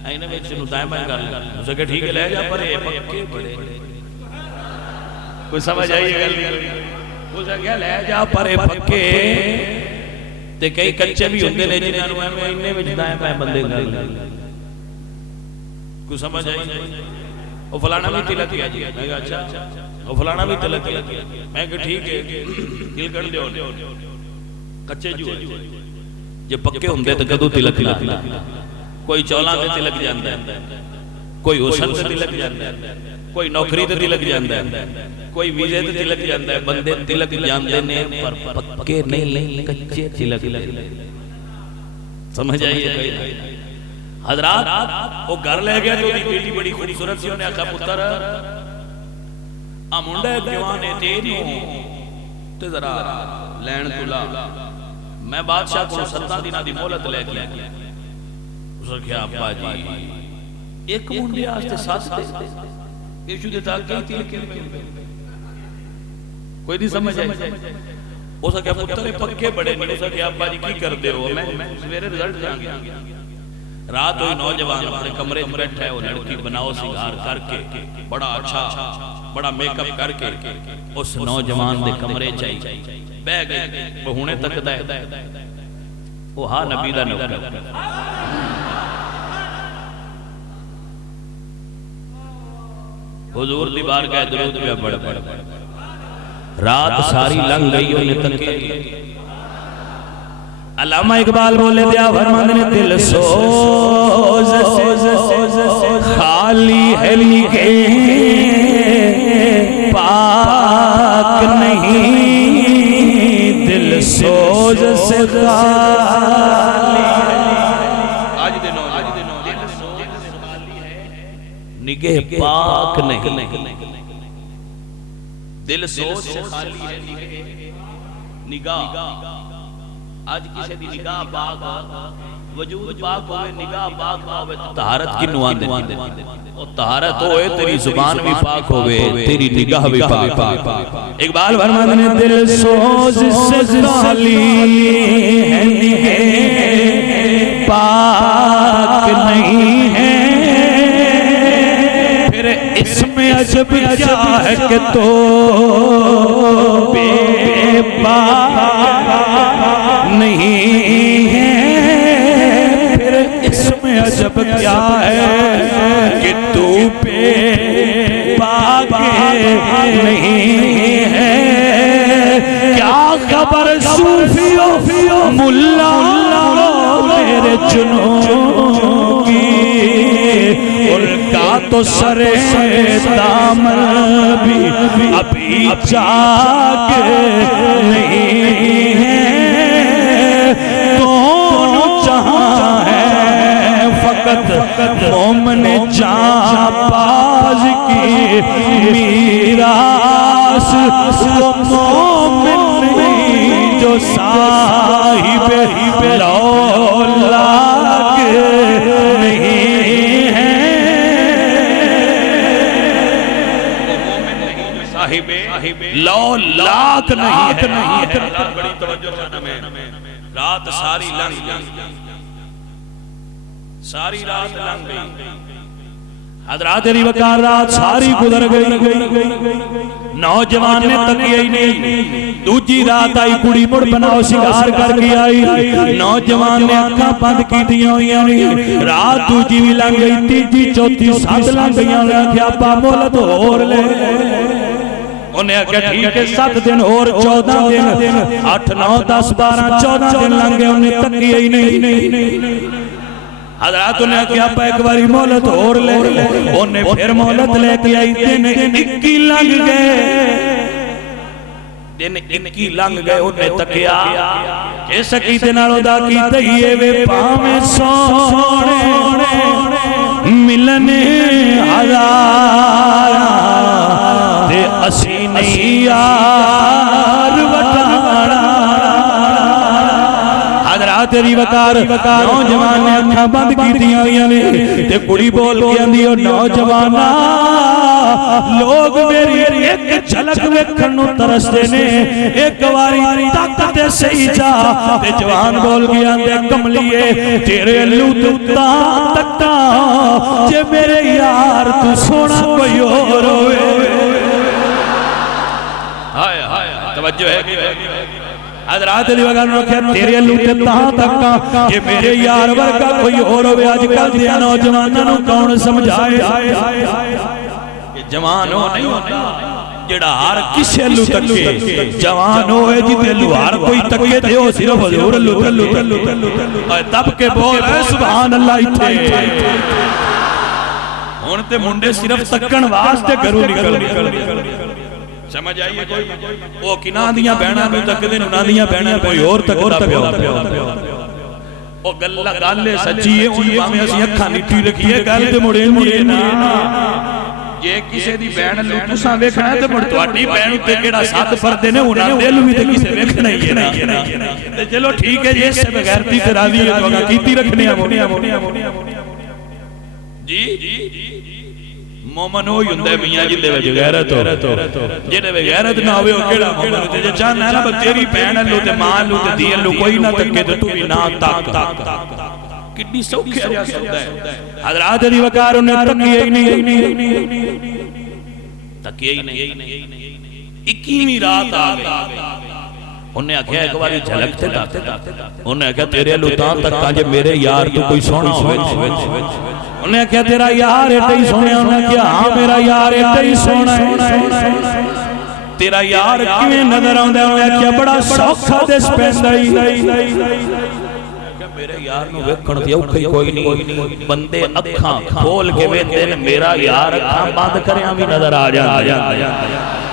اینے میں چنو دائیں بائیں کر لیں اسے کہ ٹھیک ہے لے جا پر اے پکے بڑے کوئی سمجھ آئیے گل اسے کیا لے جا پر اے پکے تے کئی کچھے بھی ہوندے لے جنہاں نو اینے میں دائیں بائیں بندے کر لیں کوئی سمجھ آئیے وہ فلانا بھی تلک کیا جی میں کہا اچھا وہ فلانا بھی تلک کیا میں کہا ٹھیک ہے دل کر دے کچھے جو جب پکے ہوندے تو کدو تلک لا کوئی چولاں تے تلک جاندا ہے کوئی حسن تے تلک جاندا ہے کوئی نوکری تے تلک جاندا ہے کوئی ویزے تے تلک جاندا ہے بندے تلک جاندے نے پر پکے نہیں کچے تلک سمجھ آئیے حضرات وہ گھر لے گیا جو بیٹی بڑی خوبصورت سی انہیں آکھا پتر آ منڈا ایک جوان ہے تینوں تے ذرا لین تو لا میں بادشاہ کو 7 دنوں دی مہلت لے کے اس نے کہا ابا جی ایک منڈے واسطے 7 دے ایشو دے تاک کئی تین کوئی نہیں سمجھ آئی اس نے کہا پتر پکے بڑے نہیں اس نے کہا ابا جی کی کر دے ہو میں میرے رزلٹ جان گیا رات ہوئی نوجوان اپنے کمرے میں بیٹھا ہے وہ لڑکی بناؤ سنگار کر کے بڑا اچھا بڑا میک اپ کر کے اس نوجوان دے کمرے چاہی بہ گئے وہ ہونے تک دے وہ ہاں نبی دا نوکر حضور دی بارگاہ درود پہ بڑھ رات ساری لنگ گئی انہیں تکے علامہ اقبال بولے دیا فرماند نے دل سوز خالی ہے لیکن پاک نہیں دل سوز سے خالی آج دنوں دل سوز سے خالی ہے نگہ پاک نہیں دل سوز سے خالی ہے نگاہ آج کسی دی نگاہ پاک وجود پاک ہوئے نگاہ پاک ہوئے طہارت کی نوان دے اور طہارت ہوئے تیری زبان بھی پاک ہوئے تیری نگاہ بھی پاک اقبال فرماند نے دل سوز سے خالی ہے نگہ پاک نہیں ہے پھر اس میں عجب کیا ہے کہ تو بے پاک نہیں ہے پھر اس میں عجب کیا ہے کہ تو بے پاک نہیں ہے کیا خبر صوفیوں ملا میرے جنوں کی ان کا تو سر دامن بھی ابھی جاگ نہیں ہے مومن جاں باز کی میراث وہ مومن نہیں جو صاحب لولاک نہیں ہے صاحب لولاک نہیں ہے بڑی توجہ جانا میں رات ساری لنگ ساری رات لنگ گئی حضرات علی وقار رات ساری گزر گئی نوجوان نے تکیہ ہی نہیں دوجی رات آئی کڑی مڑ بناؤ سنگار کر کے آئی نوجوان نے اکھاں بند کی دیا ہوئی رات دوجی بھی لنگ گئی تیجی چوتھی 7 لنگ گئی کہ ابا مولت اور لے انہیں کہا ٹھیک ہے 7 دن اور 14 دن 8 9 10 12 14 دن لنگ گئے انہیں تکیہ ہی نہیں حضرات نے کیا پا ایک باری مولت اور لے انہیں پھر مولت لے کے آئی دن 21 لنگ گئے دن 21 لنگ گئے انہیں تکیا کہ سکیتے نالو دا کی تہیے وے پامیں سونے ملنے ہزار تے اسی نہیں یار وٹانا تیری وقار نوجوان نے اکھاں بند کی دیا ہوئی تے کڑی بول کے اندھی اور نوجوانا لوگ میری ایک جھلک ویکھنوں ترستے نے ایک واری طاقت سے ہی جا تے جوان بول کے اندھے کملیے تیرے اللہ تتا تکتا جے میرے یار تو سونا کوئی اور ہوئے توجہ ہے حضرات علی وقار نے کہا تیرے اللہ تتا تکتا جے میرے یار ورکا کوئی اور ہوئے آج کل دیا نوجوانوں کون سمجھائے جوان ہو نہیں ہوتا جڑا ہر کسی اللہ تکے جوان ہوئے جیتے اللہ ہر کوئی تکے دے ہو صرف حضور اللہ تب کے بول ہے سبحان اللہ اتھے ہونتے منڈے صرف تکن واسطے گھروں نکل سمجھ آئیے کوئی وہ کناں دیاں بہناں بھی تک دے ناں دیاں بہناں کوئی اور تک پیا وہ گلے سچی ہے ان باہیں اسی اکھاں نٹھی رکھیے گل تے مڑے نا جے کسے دی بہن نوں تساں ویکھنا ہے تے مڑ تہاڈی بہن تے کیڑا سات پردے نے انہاں دل وی تے کسے ویکھنا ہی ہے نا تے چلو ٹھیک ہے جی اس سے بغیرتی تے راضی ہے تو اگا کیتی رکھنی ہے جی مومن ہوئی ہوندا ہے میاں جندے وچ غیرت ہو جے غیرت نہ ہوے او کیڑا مومن تے جے چاہنا ہے نا تیری بہن لو تے ماں لو تے دی لو کوئی نہ تکے تے تو بھی نہ تک کتنی سوکھی جا سودا ہے حضرات علی وقار نے تکیے ہی نہیں تکیے ہی نہیں 21ویں رات آ گئی انہیں آکھیا ایک باری جھلک تے داتے انہیں آکھیا تیرے لو تاں تک جے میرے یار تو کوئی سونا ہوئے انہیں آکھیا تیرا یار ایڈا ہی سونا انہیں آکھیا ہاں میرا یار ایڈا ہی سونا ہے تیرا یار کیویں نظر آوندا ہے انہیں آکھیا بڑا سوکھا دس پیندا ہی میرے یار نو ویکھن تے اوکھے کوئی نہیں بندے اکھاں کھول کے ویکھدے نے میرا یار اکھاں بند کریاں وی نظر آ جاندا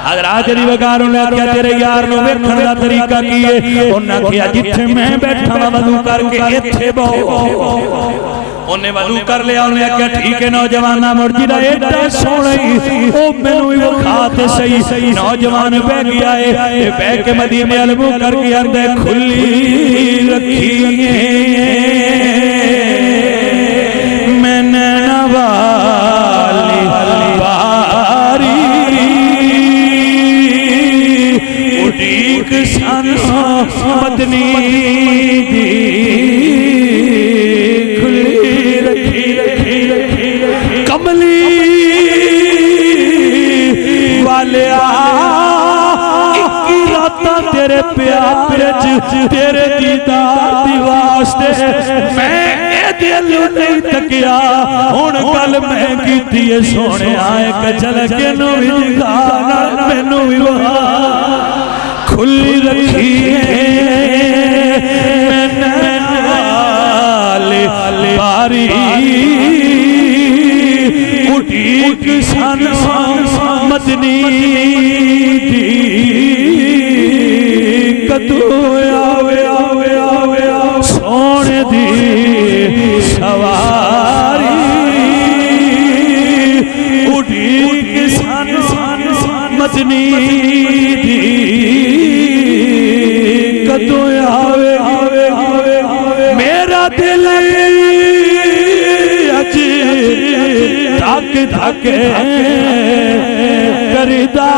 حضرات علی وقار نے کہا تیرے یار نو ویکھن دا طریقہ کی ہے انہاں کہا جتھے میں بیٹھا وا وضو کر کے ایتھے بہو انہیں وضو کر لیا انہیں کہا ٹھیک ہے نوجوانہ مرجدہ ایڈا سونا ہی او مینوں ہی وکھاتے صحیح نوجوان بہ گیا ہے بہ کے مدینے علمو کر کے اندے کھلی رکھی میں نینہ والی باری اڈیک سانو مدنی دی تیرے پیار تیرے دیدار دی واسطے میں دل نہیں تکیا ہن گل میں کیتی ہے سونے آئے کچل کے نو بھی دکھانا مینوں بھی وہاں کھلی رکھی ہے میں نالے باری اٹھیک سانو مدنی سونے دی سواری اڈی سانو مدنی دی کدو آوے میرا دل اج دھک دھک کردا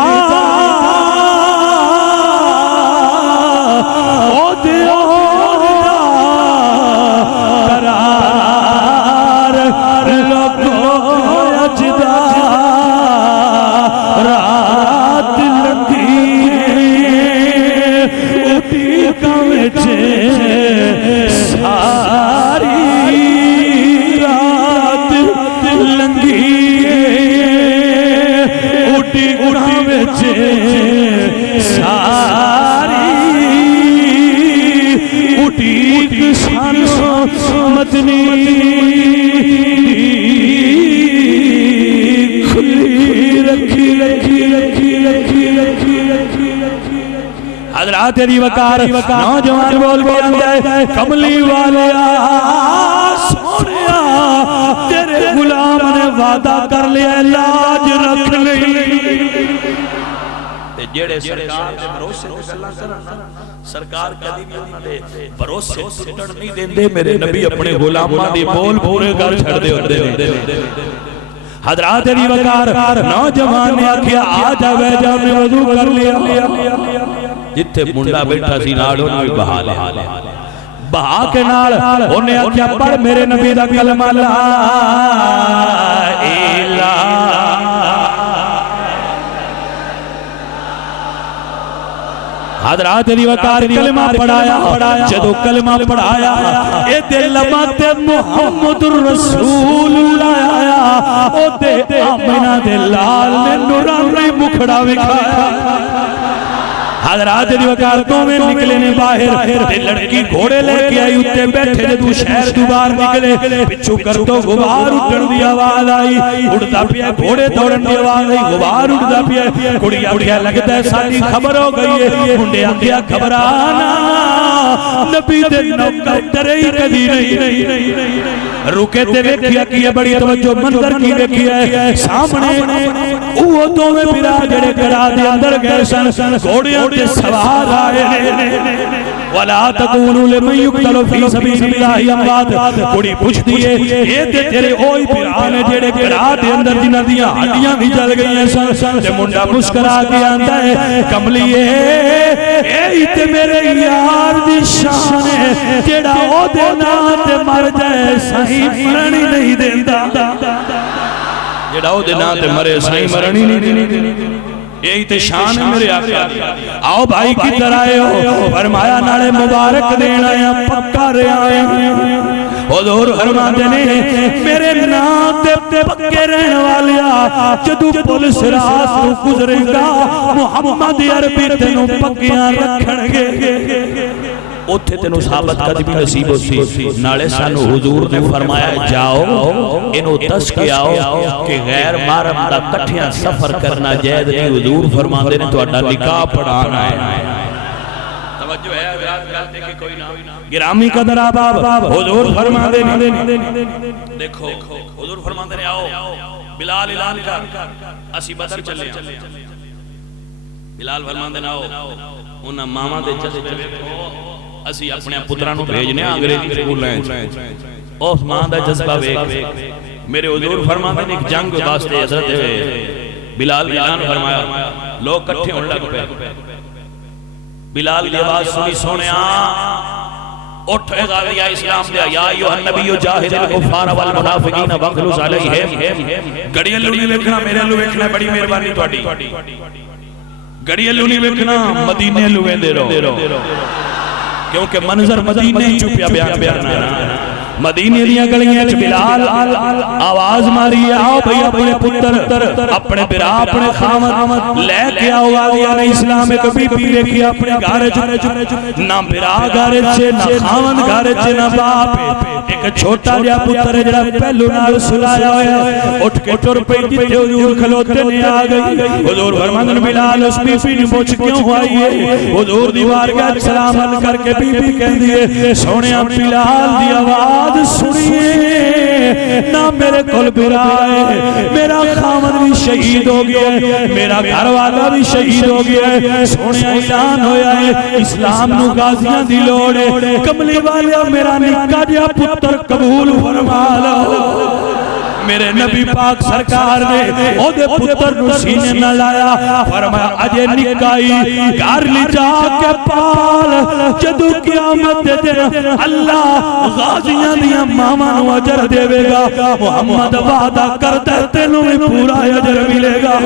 تیری وقار نوجوان بول کے اندر ہے کملی والیا سونیا تیرے غلام نے وعدہ کر لیا لاج رکھ نہیں جیڑے سرکار دے بھروسے تے گلاں کرن سرکار کدی بھی انہاں دے بھروسے ٹوٹن نہیں دیندے میرے نبی اپنے غلاماں دی بول پورے کر چھڑ دے ہوندے حضرات علی وقار نوجوان نے آکھیا آ جا وے جا میں وضو کر لیا جتھے منڈا بیٹھا سی نال انہوں نے بہا لے بہا کے نال انہیں آکھیا پڑھ میرے نبی دا کلمہ لا الہ حضرات علی وقار کلمہ پڑھایا جدو کلمہ پڑھایا اے دل مات محمد الرسول اللہ آیا او دے آمینہ دے لال نے نورانی مکھڑا وکھایا حضرات علی وقار میں نکلے نے باہر تے لڑکی گھوڑے لے کے آئی اتے بیٹھے جدو شہر دوبار نکلے پچھو کر تو غبار اٹھن دی آواز آئی اڑتا پیا گھوڑے دوڑن دی آواز آئی غبار اٹھتا پیا کڑی آکھیا لگتا ہے ساری خبر ہو گئی ہے منڈے آکھیا گھبرانا نبی دے نوکر ڈرے ہی کدی نہیں رکے تے ویکھیا کی بڑی توجہ منظر کی ویکھیا ہے سامنے وہ دوویں بھرا جڑے کڑا دے اندر گئے سن گھوڑیاں تے سوار آئے نے ولا تکونوا لمن یقتل فی سبیل اللہ اموات کڑی پوچھدی ہے یہ تے تیرے اوہی بھرا نے جڑے کڑا دے اندر جنہاں دیاں ہڈیاں بھی جل گئیاں سن تے منڈا مسکرا کے آندا ہے کملیے اے تے میرے یار دی شان ہے جڑا او دے نام تے مر جائے صحیح مرنی نہیں دیندا جڑا او دے نام تے مرے صحیح مرنی نہیں دیندا یہی تے شان ہے میرے آقا آؤ بھائی کی طرح آئے ہو فرمایا نالے مبارک دینا یا پکا رہے آئے حضور فرماتے نے میرے نام تے پکے رہنے والیا جدو پولیس راست تو گزرے گا محمد عربی تینوں پکیاں رکھن گے اوتھے تینوں ثابت قدمی نصیب ہوتی نالے سانو حضور نے فرمایا جاؤ انہوں دس کے آؤ کہ غیر محرم دا کٹھیاں سفر کرنا جائز نہیں حضور فرماندے نے تو اڈا نکاح پڑھانا ہے توجہ ہے کرتے کہ کوئی نہ گرامی قدر آباب حضور فرماندے نے دیکھو حضور فرماندے نے آؤ بلال اعلان کر اسی بدر چلے بلال فرماندے نے آؤ انہاں ماما دے جذبے کو اسی اپنے پتراں نو بھیجنے انگریزی سکول ہیں اس ماں دا جذبہ ویکھ میرے حضور فرماندے نے ایک جنگ واسطے حضرت بلال اعلان فرمایا لوگ اکٹھے ہونے لگ پے بلال دی آواز سنی سونیا اٹھ اے غازیہ اسلام دیا یا ایھا النبی جاہد الکفار والمنافقین واغلظ علیہم گڑی لونی ویکھنا میرے لو ویکھنا بڑی مہربانی تہاڈی گڑی لونی ویکھنا مدینے لو ویندے رہو کیونکہ منظر مدینے ہی چوپیا بیان ہے مدینے دیاں گلیاں چ بلال آواز ماری آؤ بھئی اپنے پتر اپنے برا اپنے خامد لے کے آؤ آدیا نے اسلام ایک بی بی رکھی اپنے گھر چ نہ برا گھر چ نہ خامد گھر چ نہ باپ ایک چھوٹا جا پتر جڑا پہلو نال سلایا ہویا اٹھ کے ٹر پئی جتے حضور کھلوتے نے آ گئی حضور فرماندن بلال اس بی بی نے پوچھ کیوں آئی ہے حضور دی بارگاہ سلام کر کے بی بی کہندی ہے سونیا بلال دی آواز سنیے نہ میرے کل برائے میرا خامد بھی شہید ہو گیا ہے میرا گھر والا بھی شہید ہو گیا ہے سونے اعلان ہویا ہے اسلام نو غازیاں دی لوڑ ہے کملی والیا میرا نکا جا پتر قبول فرما لو میرے نبی پاک سرکار نے او دے پتر نو سینے نہ لایا فرمایا اجے نکائی گھر لے جا کے پال جدو قیامت دے دن اللہ غازیاں دیاں ماما نو اجر دے گا محمد وعدہ کرتا تینوں میں پورا اجر ملے گا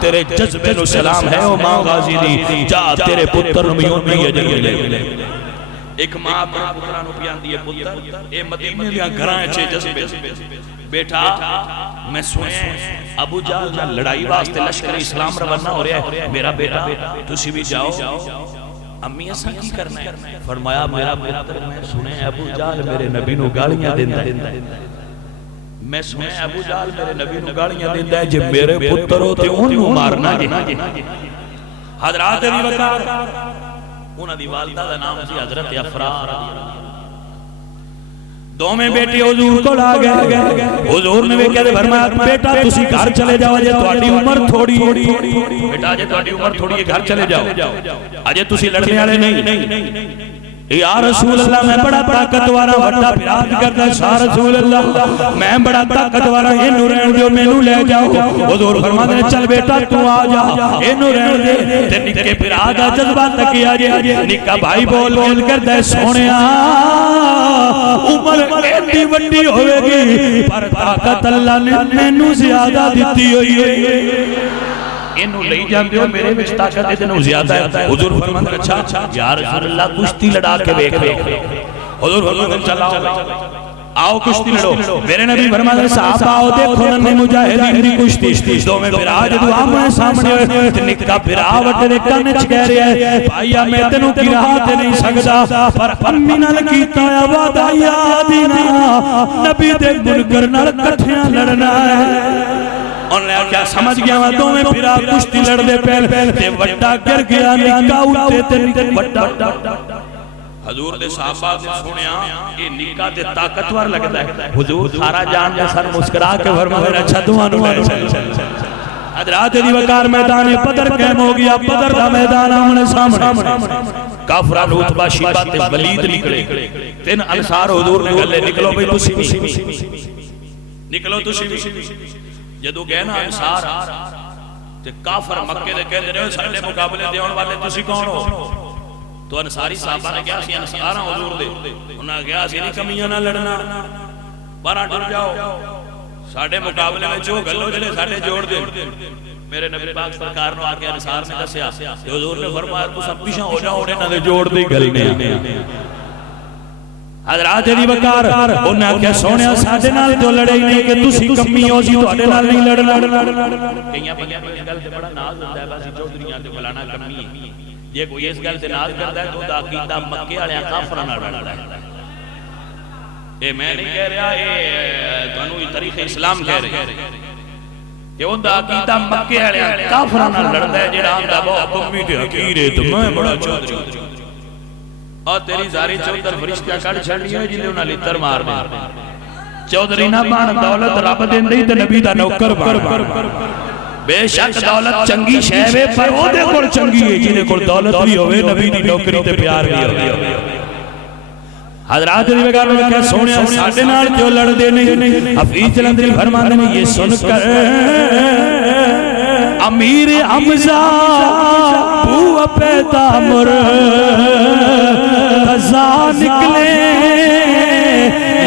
تیرے جذبے نو سلام ہے او ماں غازی دی جا تیرے پتر نو میون میں اجر ملے ایک ماں اپنے پترہ نو پیاندی ہے پتر اے مدینے دیاں گھرائیں چھے جذبے بیٹا میں سنے ابو جہل نہ لڑائی واسطے لشکر اسلام روانہ ہو رہا ہے میرا بیٹا تسی بھی جاؤ امی ایسا کی کرنا ہے فرمایا میرا پتر میں سنے ابو جہل میرے نبی نو گالیاں دیندہ ہے میں سنے ابو جہل میرے نبی نو گالیاں دیندہ ہے جب میرے پتر ہوتے انہوں مارنا جی حضرات ابی بکر انہاں دی والدہ دا نام سی حضرت افرار دو میں بیٹے حضور کو لا گئے حضور نے بھی کہتے فرمایا بیٹا تسی گھر چلے جاؤ اجے تہاڈی عمر تھوڑی بیٹا اجے تہاڈی عمر تھوڑی ہے گھر چلے جاؤ اجے تسی لڑنے والے نہیں یا رسول اللہ میں بڑا طاقتوارا وڈا پیار کردا شاہ رسول اللہ میں بڑا طاقتوارا اینو رہن دیو مینوں لے جاؤ حضور فرماتے ہیں چل بیٹا تو آ جا اینو رہن دے تے نکے بھرا دا جذبہ تکیا جے نکا بھائی بول کردا سونیا عمر ایڈی وڈی ہوے گی پر طاقت اللہ نے مینوں زیادہ دتی ہوئی ہے انہوں لئی جاندے ہو میرے وچ طاقت اتنو زیادہ ہے حضور فرماتے ہیں اچھا یا رسول اللہ کشتی لڑا کے دیکھ حضور فرماتے ہیں چلاؤ آؤ کشتی لڑو میرے نبی فرماتے ہیں صحابہ آؤ دیکھو ننے مجاہدین دی کشتی دو میں براج دعا میں سامنے ہوئے نکا براوٹ نے کنچ کہہ رہے ہیں بھائیا میں تینوں کی راہ تے نہیں سکتا پر امی نال کیتا ہے وعدہ یادینا نبی دے منکر نال کٹھیاں لڑنا ہے انہوں نے کیا سمجھ گیا وہاں میں پھرا کشتی لڑ دے پہل تے وڈا گر گیا نکا اٹھے تے وڈا حضور دے صحابہ نے سنیا یہ نکاح تے طاقتور لگتا ہے. حضور سارا جان دے سر مسکرا کے فرمایا اچھا تمہوں لے چل. حضرات دی وقار میدان بدر قائم ہو گیا. بدر دا میدان آمنے سامنے. کافران عتبہ شیبہ تے ولید نکلے. 3 انصار حضور نے گلے نکلو بھئی تسی بھی نکلو تسی بھی. جدو گئے نا انصار تے کافر مکے دے کہہ رہے ہو ساڈے مقابلے دیون والے تسی کون ہو؟ تو انصاری صحابہ نے کہا سی انصار حضور دے. انہاں کہا سی نہیں کمیاں نہ لڑنا بارہ ڈر جاؤ ساڈے مقابلے میں جو گلو جلے ساڈے جوڑ دے. میرے نبی پاک سرکار نے آکے انصار نے دسیا حضور نے فرمایا تو سب پیچھے ہو جاؤ انہاں دے جوڑ دی گل نہیں. حضرات دی وقار انہاں کہ سونیا ساڈے نال جو لڑے ہی نہیں کہ تسی کمی ہو سی تواڈے نال نہیں لڑنا. کئیاں بندیاں اس گل تے بڑا ناز ہوندا ہے بس چودھریاں تے فلانا کمی ہے. یہ کوئی اس گل تے ناز کردا ہے تو دا عقیدہ مکے والے کافراں نال رلدا ہے. اے میں نہیں کہہ رہا اے تانوں تاریخ اسلام کہہ رہے کہ اون دا عقیدہ مکے والے کافراں نال لڑدا ہے جڑا آندا بہت کمی تے حقیر ہے تو میں بڑا چودھری اور تیری زاری چودھر فرشتیاں کڑ چھڑی ہے جنہیں انہاں لتر مار دے. چودھری نہ بان دولت رب دیندی تے نبی دا نوکر بان. بے شک دولت چنگی شے وے پر او دے کول چنگی ہے جنہیں کول دولت بھی ہوئے نبی دی نوکری تے پیار بھی ہوئے. حضرات دی وگار میں کہا سونیا ساڈے نال جو لڑ دے نہیں. حفیظ جلندری فرماندے نے یہ سن کر امیر حمزہ بو پیدا مر قضا نکلے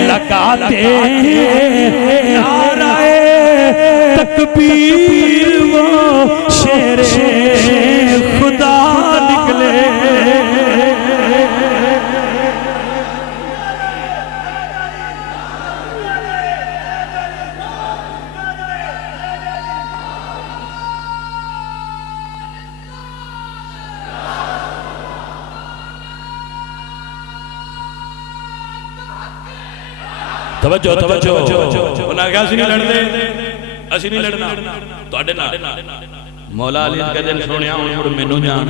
لگاتے نعرہ تکبیر وہ شیر خدا نکلے. توجہ انہاں کہا اسی نہیں لڑنے اسی نہیں لڑنا تواڈے نال. مولا علی دے دل سونیا ہن مڑ مینوں جان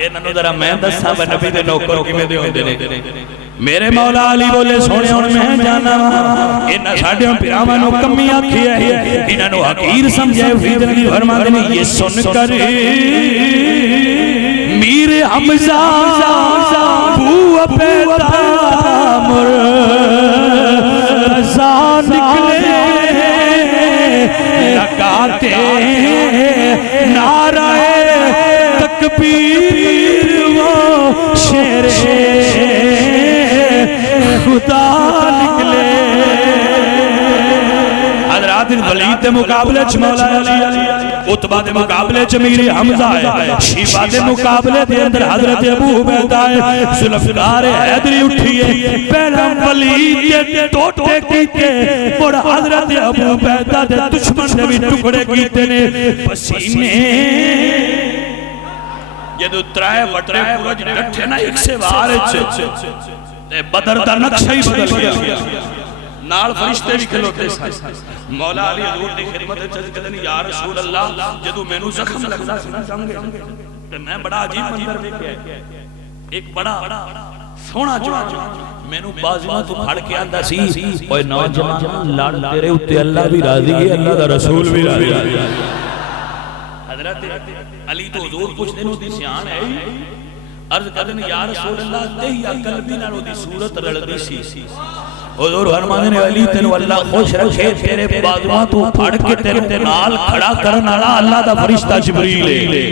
انہاں نوں ذرا میں دساں بے نبی دے نوکر کیویں دے ہوندے نے. میرے مولا علی بولے سونیا ہن میں جانا انہاں ساڈے پیراواں نوں کمی آکھی ہے انہاں نوں حقیر سمجھے. فیض نبی فرماندے نے یہ سن کر میر حمزہ بو پیدا مر قضا نکلے لگاتے نعرہ تکبیر وہ شیر خدا نکلے. حضرات ولید دے مقابلے چ مولا علی عتبہ دے مقابلے چ امیر حمزہ ہے. شیبہ دے مقابلے دے اندر حضرت ابو عبیدہ ہے. ذوالفقار حیدری اٹھی ہے پہلا ولید دے ٹوٹے کیتے اور حضرت ابو عبیدہ دے دشمن دے بھی ٹکڑے کیتے نے. پسینے جدو ترائے وٹرے پورج ڈٹھے نا ایک سے وارے تے بدر دا نقشہ ہی بدل گیا. نال فرشتے بھی کھلوتے سائے. مولا علی حضور دی خدمت چل کے دن یا رسول اللہ جدو میں نو زخم لگتا سنا جنگے تے میں بڑا عجیب منظر دیکھیا. ایک بڑا سونا جوان میں نو بازیاں تو پھڑ کے آندا سی اوے نوجوان لڑ تیرے اوتے اللہ بھی راضی ہے اللہ دا رسول بھی راضی ہے. حضرت علی تو حضور پوچھتے نو دی سیان ہے عرض کردن یا رسول اللہ تے یا قلبی نال دی صورت رلدی سی. حضور فرماندے نے علی تینو اللہ خوش رکھے تیرے بازواں تو پھڑ کے تیرے نال کھڑا کرن والا اللہ دا فرشتہ جبریل ہے.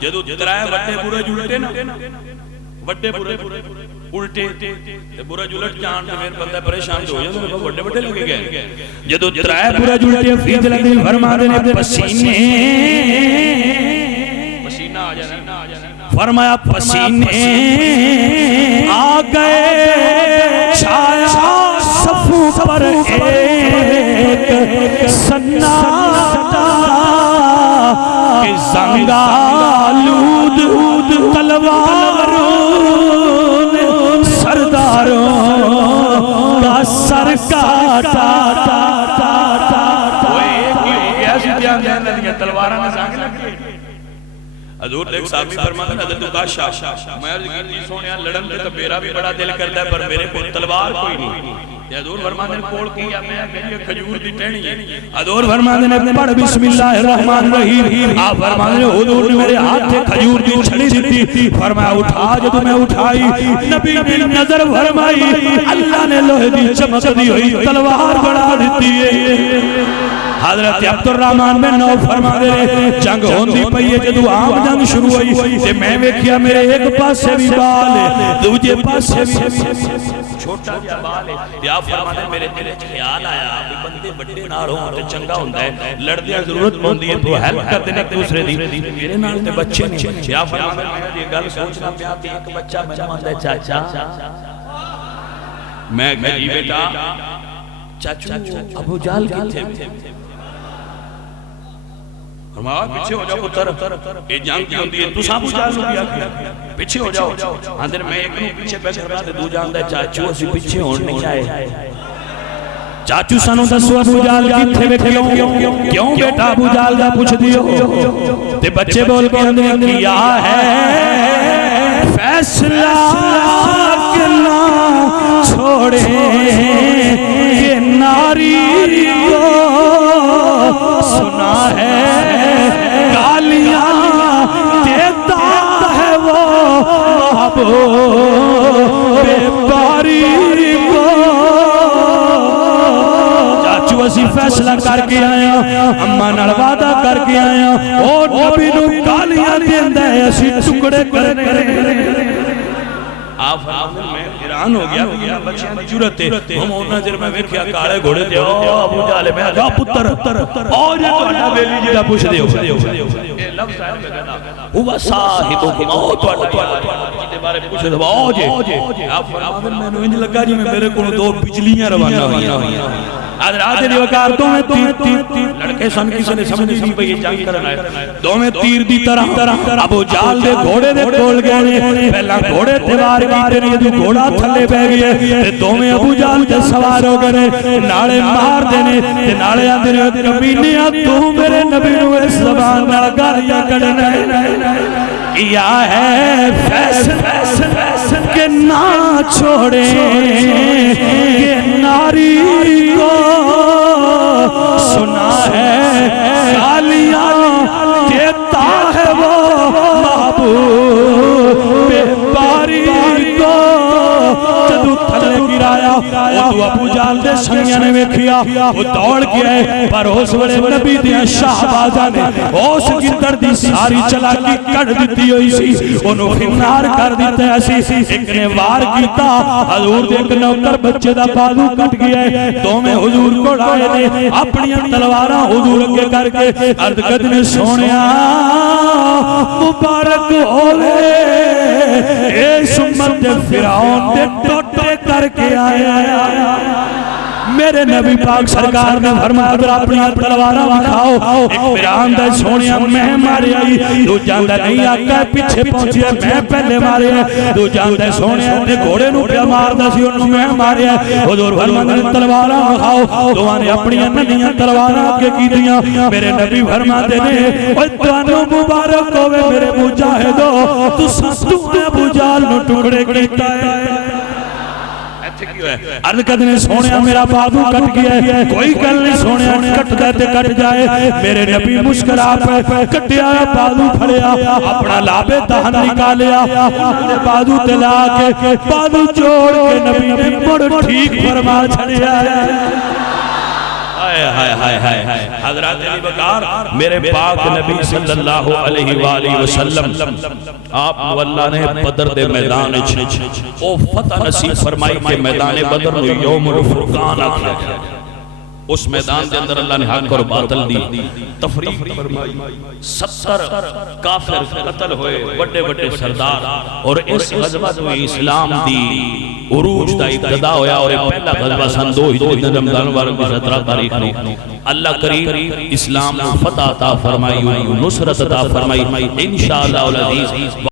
جدوں ترائے وڈے برے جلٹے نا وڈے برے الٹے تے برے جلٹ جان تے پھر بندہ پریشان ہو جاندا وڈے وڈے لگے گئے. جدوں ترائے برے جلٹے فیض لگے فرماندے نے پسینے پسینہ آ جانا فرمایا پسینے آ گئے چھایا صفوں پر ایک سناٹا کہ زنگالود تلواروں سرداروں کا سر کاٹا. وہ ایک ہی ہو گیا سی دھیان دیا تلواراں نے زنگ لگے حضور دیکھ صحابی فرماتے ہیں حضرت بادشاہ میں عرض کی سونیا لڑن تے تو میرا بھی بڑا دل کرتا ہے پر میرے کو تلوار کوئی نہیں. حضور فرماتے ہیں کول کیا میں میری کھجور دی ٹہنی ہے. حضور فرماتے ہیں پڑھ بسم اللہ الرحمن الرحیم. آپ فرماتے ہیں حضور نے میرے ہاتھ سے کھجور دی چھڑی دیتی. فرمایا اٹھا جب میں اٹھائی نبی نے نظر فرمائی اللہ نے لوہے دی چمک دی ہوئی تلوار بڑھا دیتی ہے. حضرت عبد الرحمن بن عوف فرماتے ہیں جنگ ہوندی پئی ہے جدوں عام جنگ شروع ہوئی تے میں ویکھیا میرے ایک پاسے بھی بال ہے دوجے پاسے بھی چھوٹا جہا بال ہے. یا فرماتے ہیں میرے دل وچ خیال آیا کہ بندے بڑے نال ہون تے چنگا ہوندا ہے لڑدیاں ضرورت ہوندی ہے تو ہیلپ کردے نے ایک دوسرے دی. میرے نال تے بچے نہیں. یا فرماتے ہیں میں یہ گل سوچنا پیا کہ ایک بچہ مینوں آندا ہے چاچا میں جی بیٹا چاچو ابو جہل کتھے فرمایا پیچھے ہو جاؤ پتر یہ جان کی ہوندی ہے تو سب جان لو گیا پیچھے ہو جاؤ. اندر میں ایک نو پیچھے بیٹھ رہا تے دو جاندا ہے چاچو اسی پیچھے ہون نہیں چاہے. چاچو سانو دسو ابو جہل کتھے ویکھیو کیوں بیٹا ابو جہل دا پوچھ دیو تے بچے بول کے اندر کیا ہے فیصلہ کہ نہ چھوڑے یہ ناری کو سنا ہے چاچو اسی فیصلہ کر کے آیا اماں نال وعدہ کر کے آیا او نبی نو گالیاں دیندا ہے اسی ٹکڑے کرنے. آپ میں حیران ہو گیا کہ بچیاں دی جرت ہے ہم اون نظر میں ویکھیا کالے گھوڑے تے او ابو جہل میں کہا پتر او جے تہاڈا بیلی جڑا پوچھ دیو اے لفظ ہے ہوا صاحبکم او تہاڈا جے بارے پوچھ دو او جے. آپ فرماتے ہیں مینوں انج لگا جی میرے کول دو بجلیاں روانہ ہوئیاں. حضرات دی وقار تو میں تیر لڑکے سن کسی نے سمجھ نہیں پئی جنگ کرنا ہے دو میں تیر دی طرح ابو جہل دے گھوڑے دے کول گئے نے پہلا گھوڑے تے وار کیتے نے جدوں گھوڑا تھلے پے گیا تے دوویں ابو جہل تے سوار ہو گئے نالے مار دے نے تے نالے آندے نے کمینیا تو میرے نبی نو اس زبان نال گالیاں کڈنا کیا ہے فیصلہ کہ نہ چھوڑے یہ ناری کو سنا ہے گالیاں دیتا ہے وہ محبوب باری کو. جدو تھلے گرایا ادو ابو جہل دے سنگیاں نے ویکھیا وہ دوڑ کے آئے پر اس ویلے نبی دیاں شہبازاں نے اس گدڑ دی ساری چلاکی کڈ دتی ہوئی سی اونوں فنار کر دتا سی. ایک نے وار کیتا حضور دے ایک نوکر بچے دا بازو کٹ گیا ہے دوویں حضور کول آئے نے اپنی تلواراں حضور اگے کر کے عرض کردے سونیا مبارک ہوے اس امت دے فرعون دے ٹوٹے کر کے آیا. میرے نبی پاک سرکار نے فرمایا اگر اپنی تلواراں دکھاؤ ایک فرعون دے سونیا میں مارے آئی تو جاندا نہیں آقا پیچھے پہنچیا میں پہلے مارے تو جاندا سونیا تے گھوڑے نو پیا ماردا سی اونوں میں ماریا. حضور فرماندے تلواراں دکھاؤ دوواں نے اپنی ننھیاں تلواراں اگے کیتیاں. میرے نبی فرماندے نے اوے تانوں مبارک ہوے میرے مجاہدو تساں تو ابو جہل نو ٹکڑے کیتا ہے. عرض کردے سونیا میرا بازو کٹ گیا ہے کوئی گل نہیں سونیا کٹ دے تے کٹ جائے. میرے نبی مسکرا پے کٹیا بازو پھڑیا اپنا لابے دہن نکالیا تے بازو تے لا کے بازو جوڑ کے نبی نے مڑ ٹھیک فرما چھڑیا ہے. حضرات علی وقار میرے پاک نبی صلی اللہ علیہ وآلہ وسلم آپ اللہ نے بدر دے میدان او فتح نصیب فرمائی کہ میدان بدر نو یوم الفرقان آکھا گیا. اس میدان دے اندر اللہ نے حق اور باطل دی تفریق فرمائی. 70 کافر قتل ہوئے بڑے بڑے سردار اور اس غزوہ میں اسلام دی عروج دا ابتدا ہویا اور پہلا غزوہ سن 2 ہجری رمضان مبارک کی 17 تاریخ نو اللہ کریم اسلام کو فتح عطا فرمائی نصرت عطا فرمائی انشاءاللہ العزیز.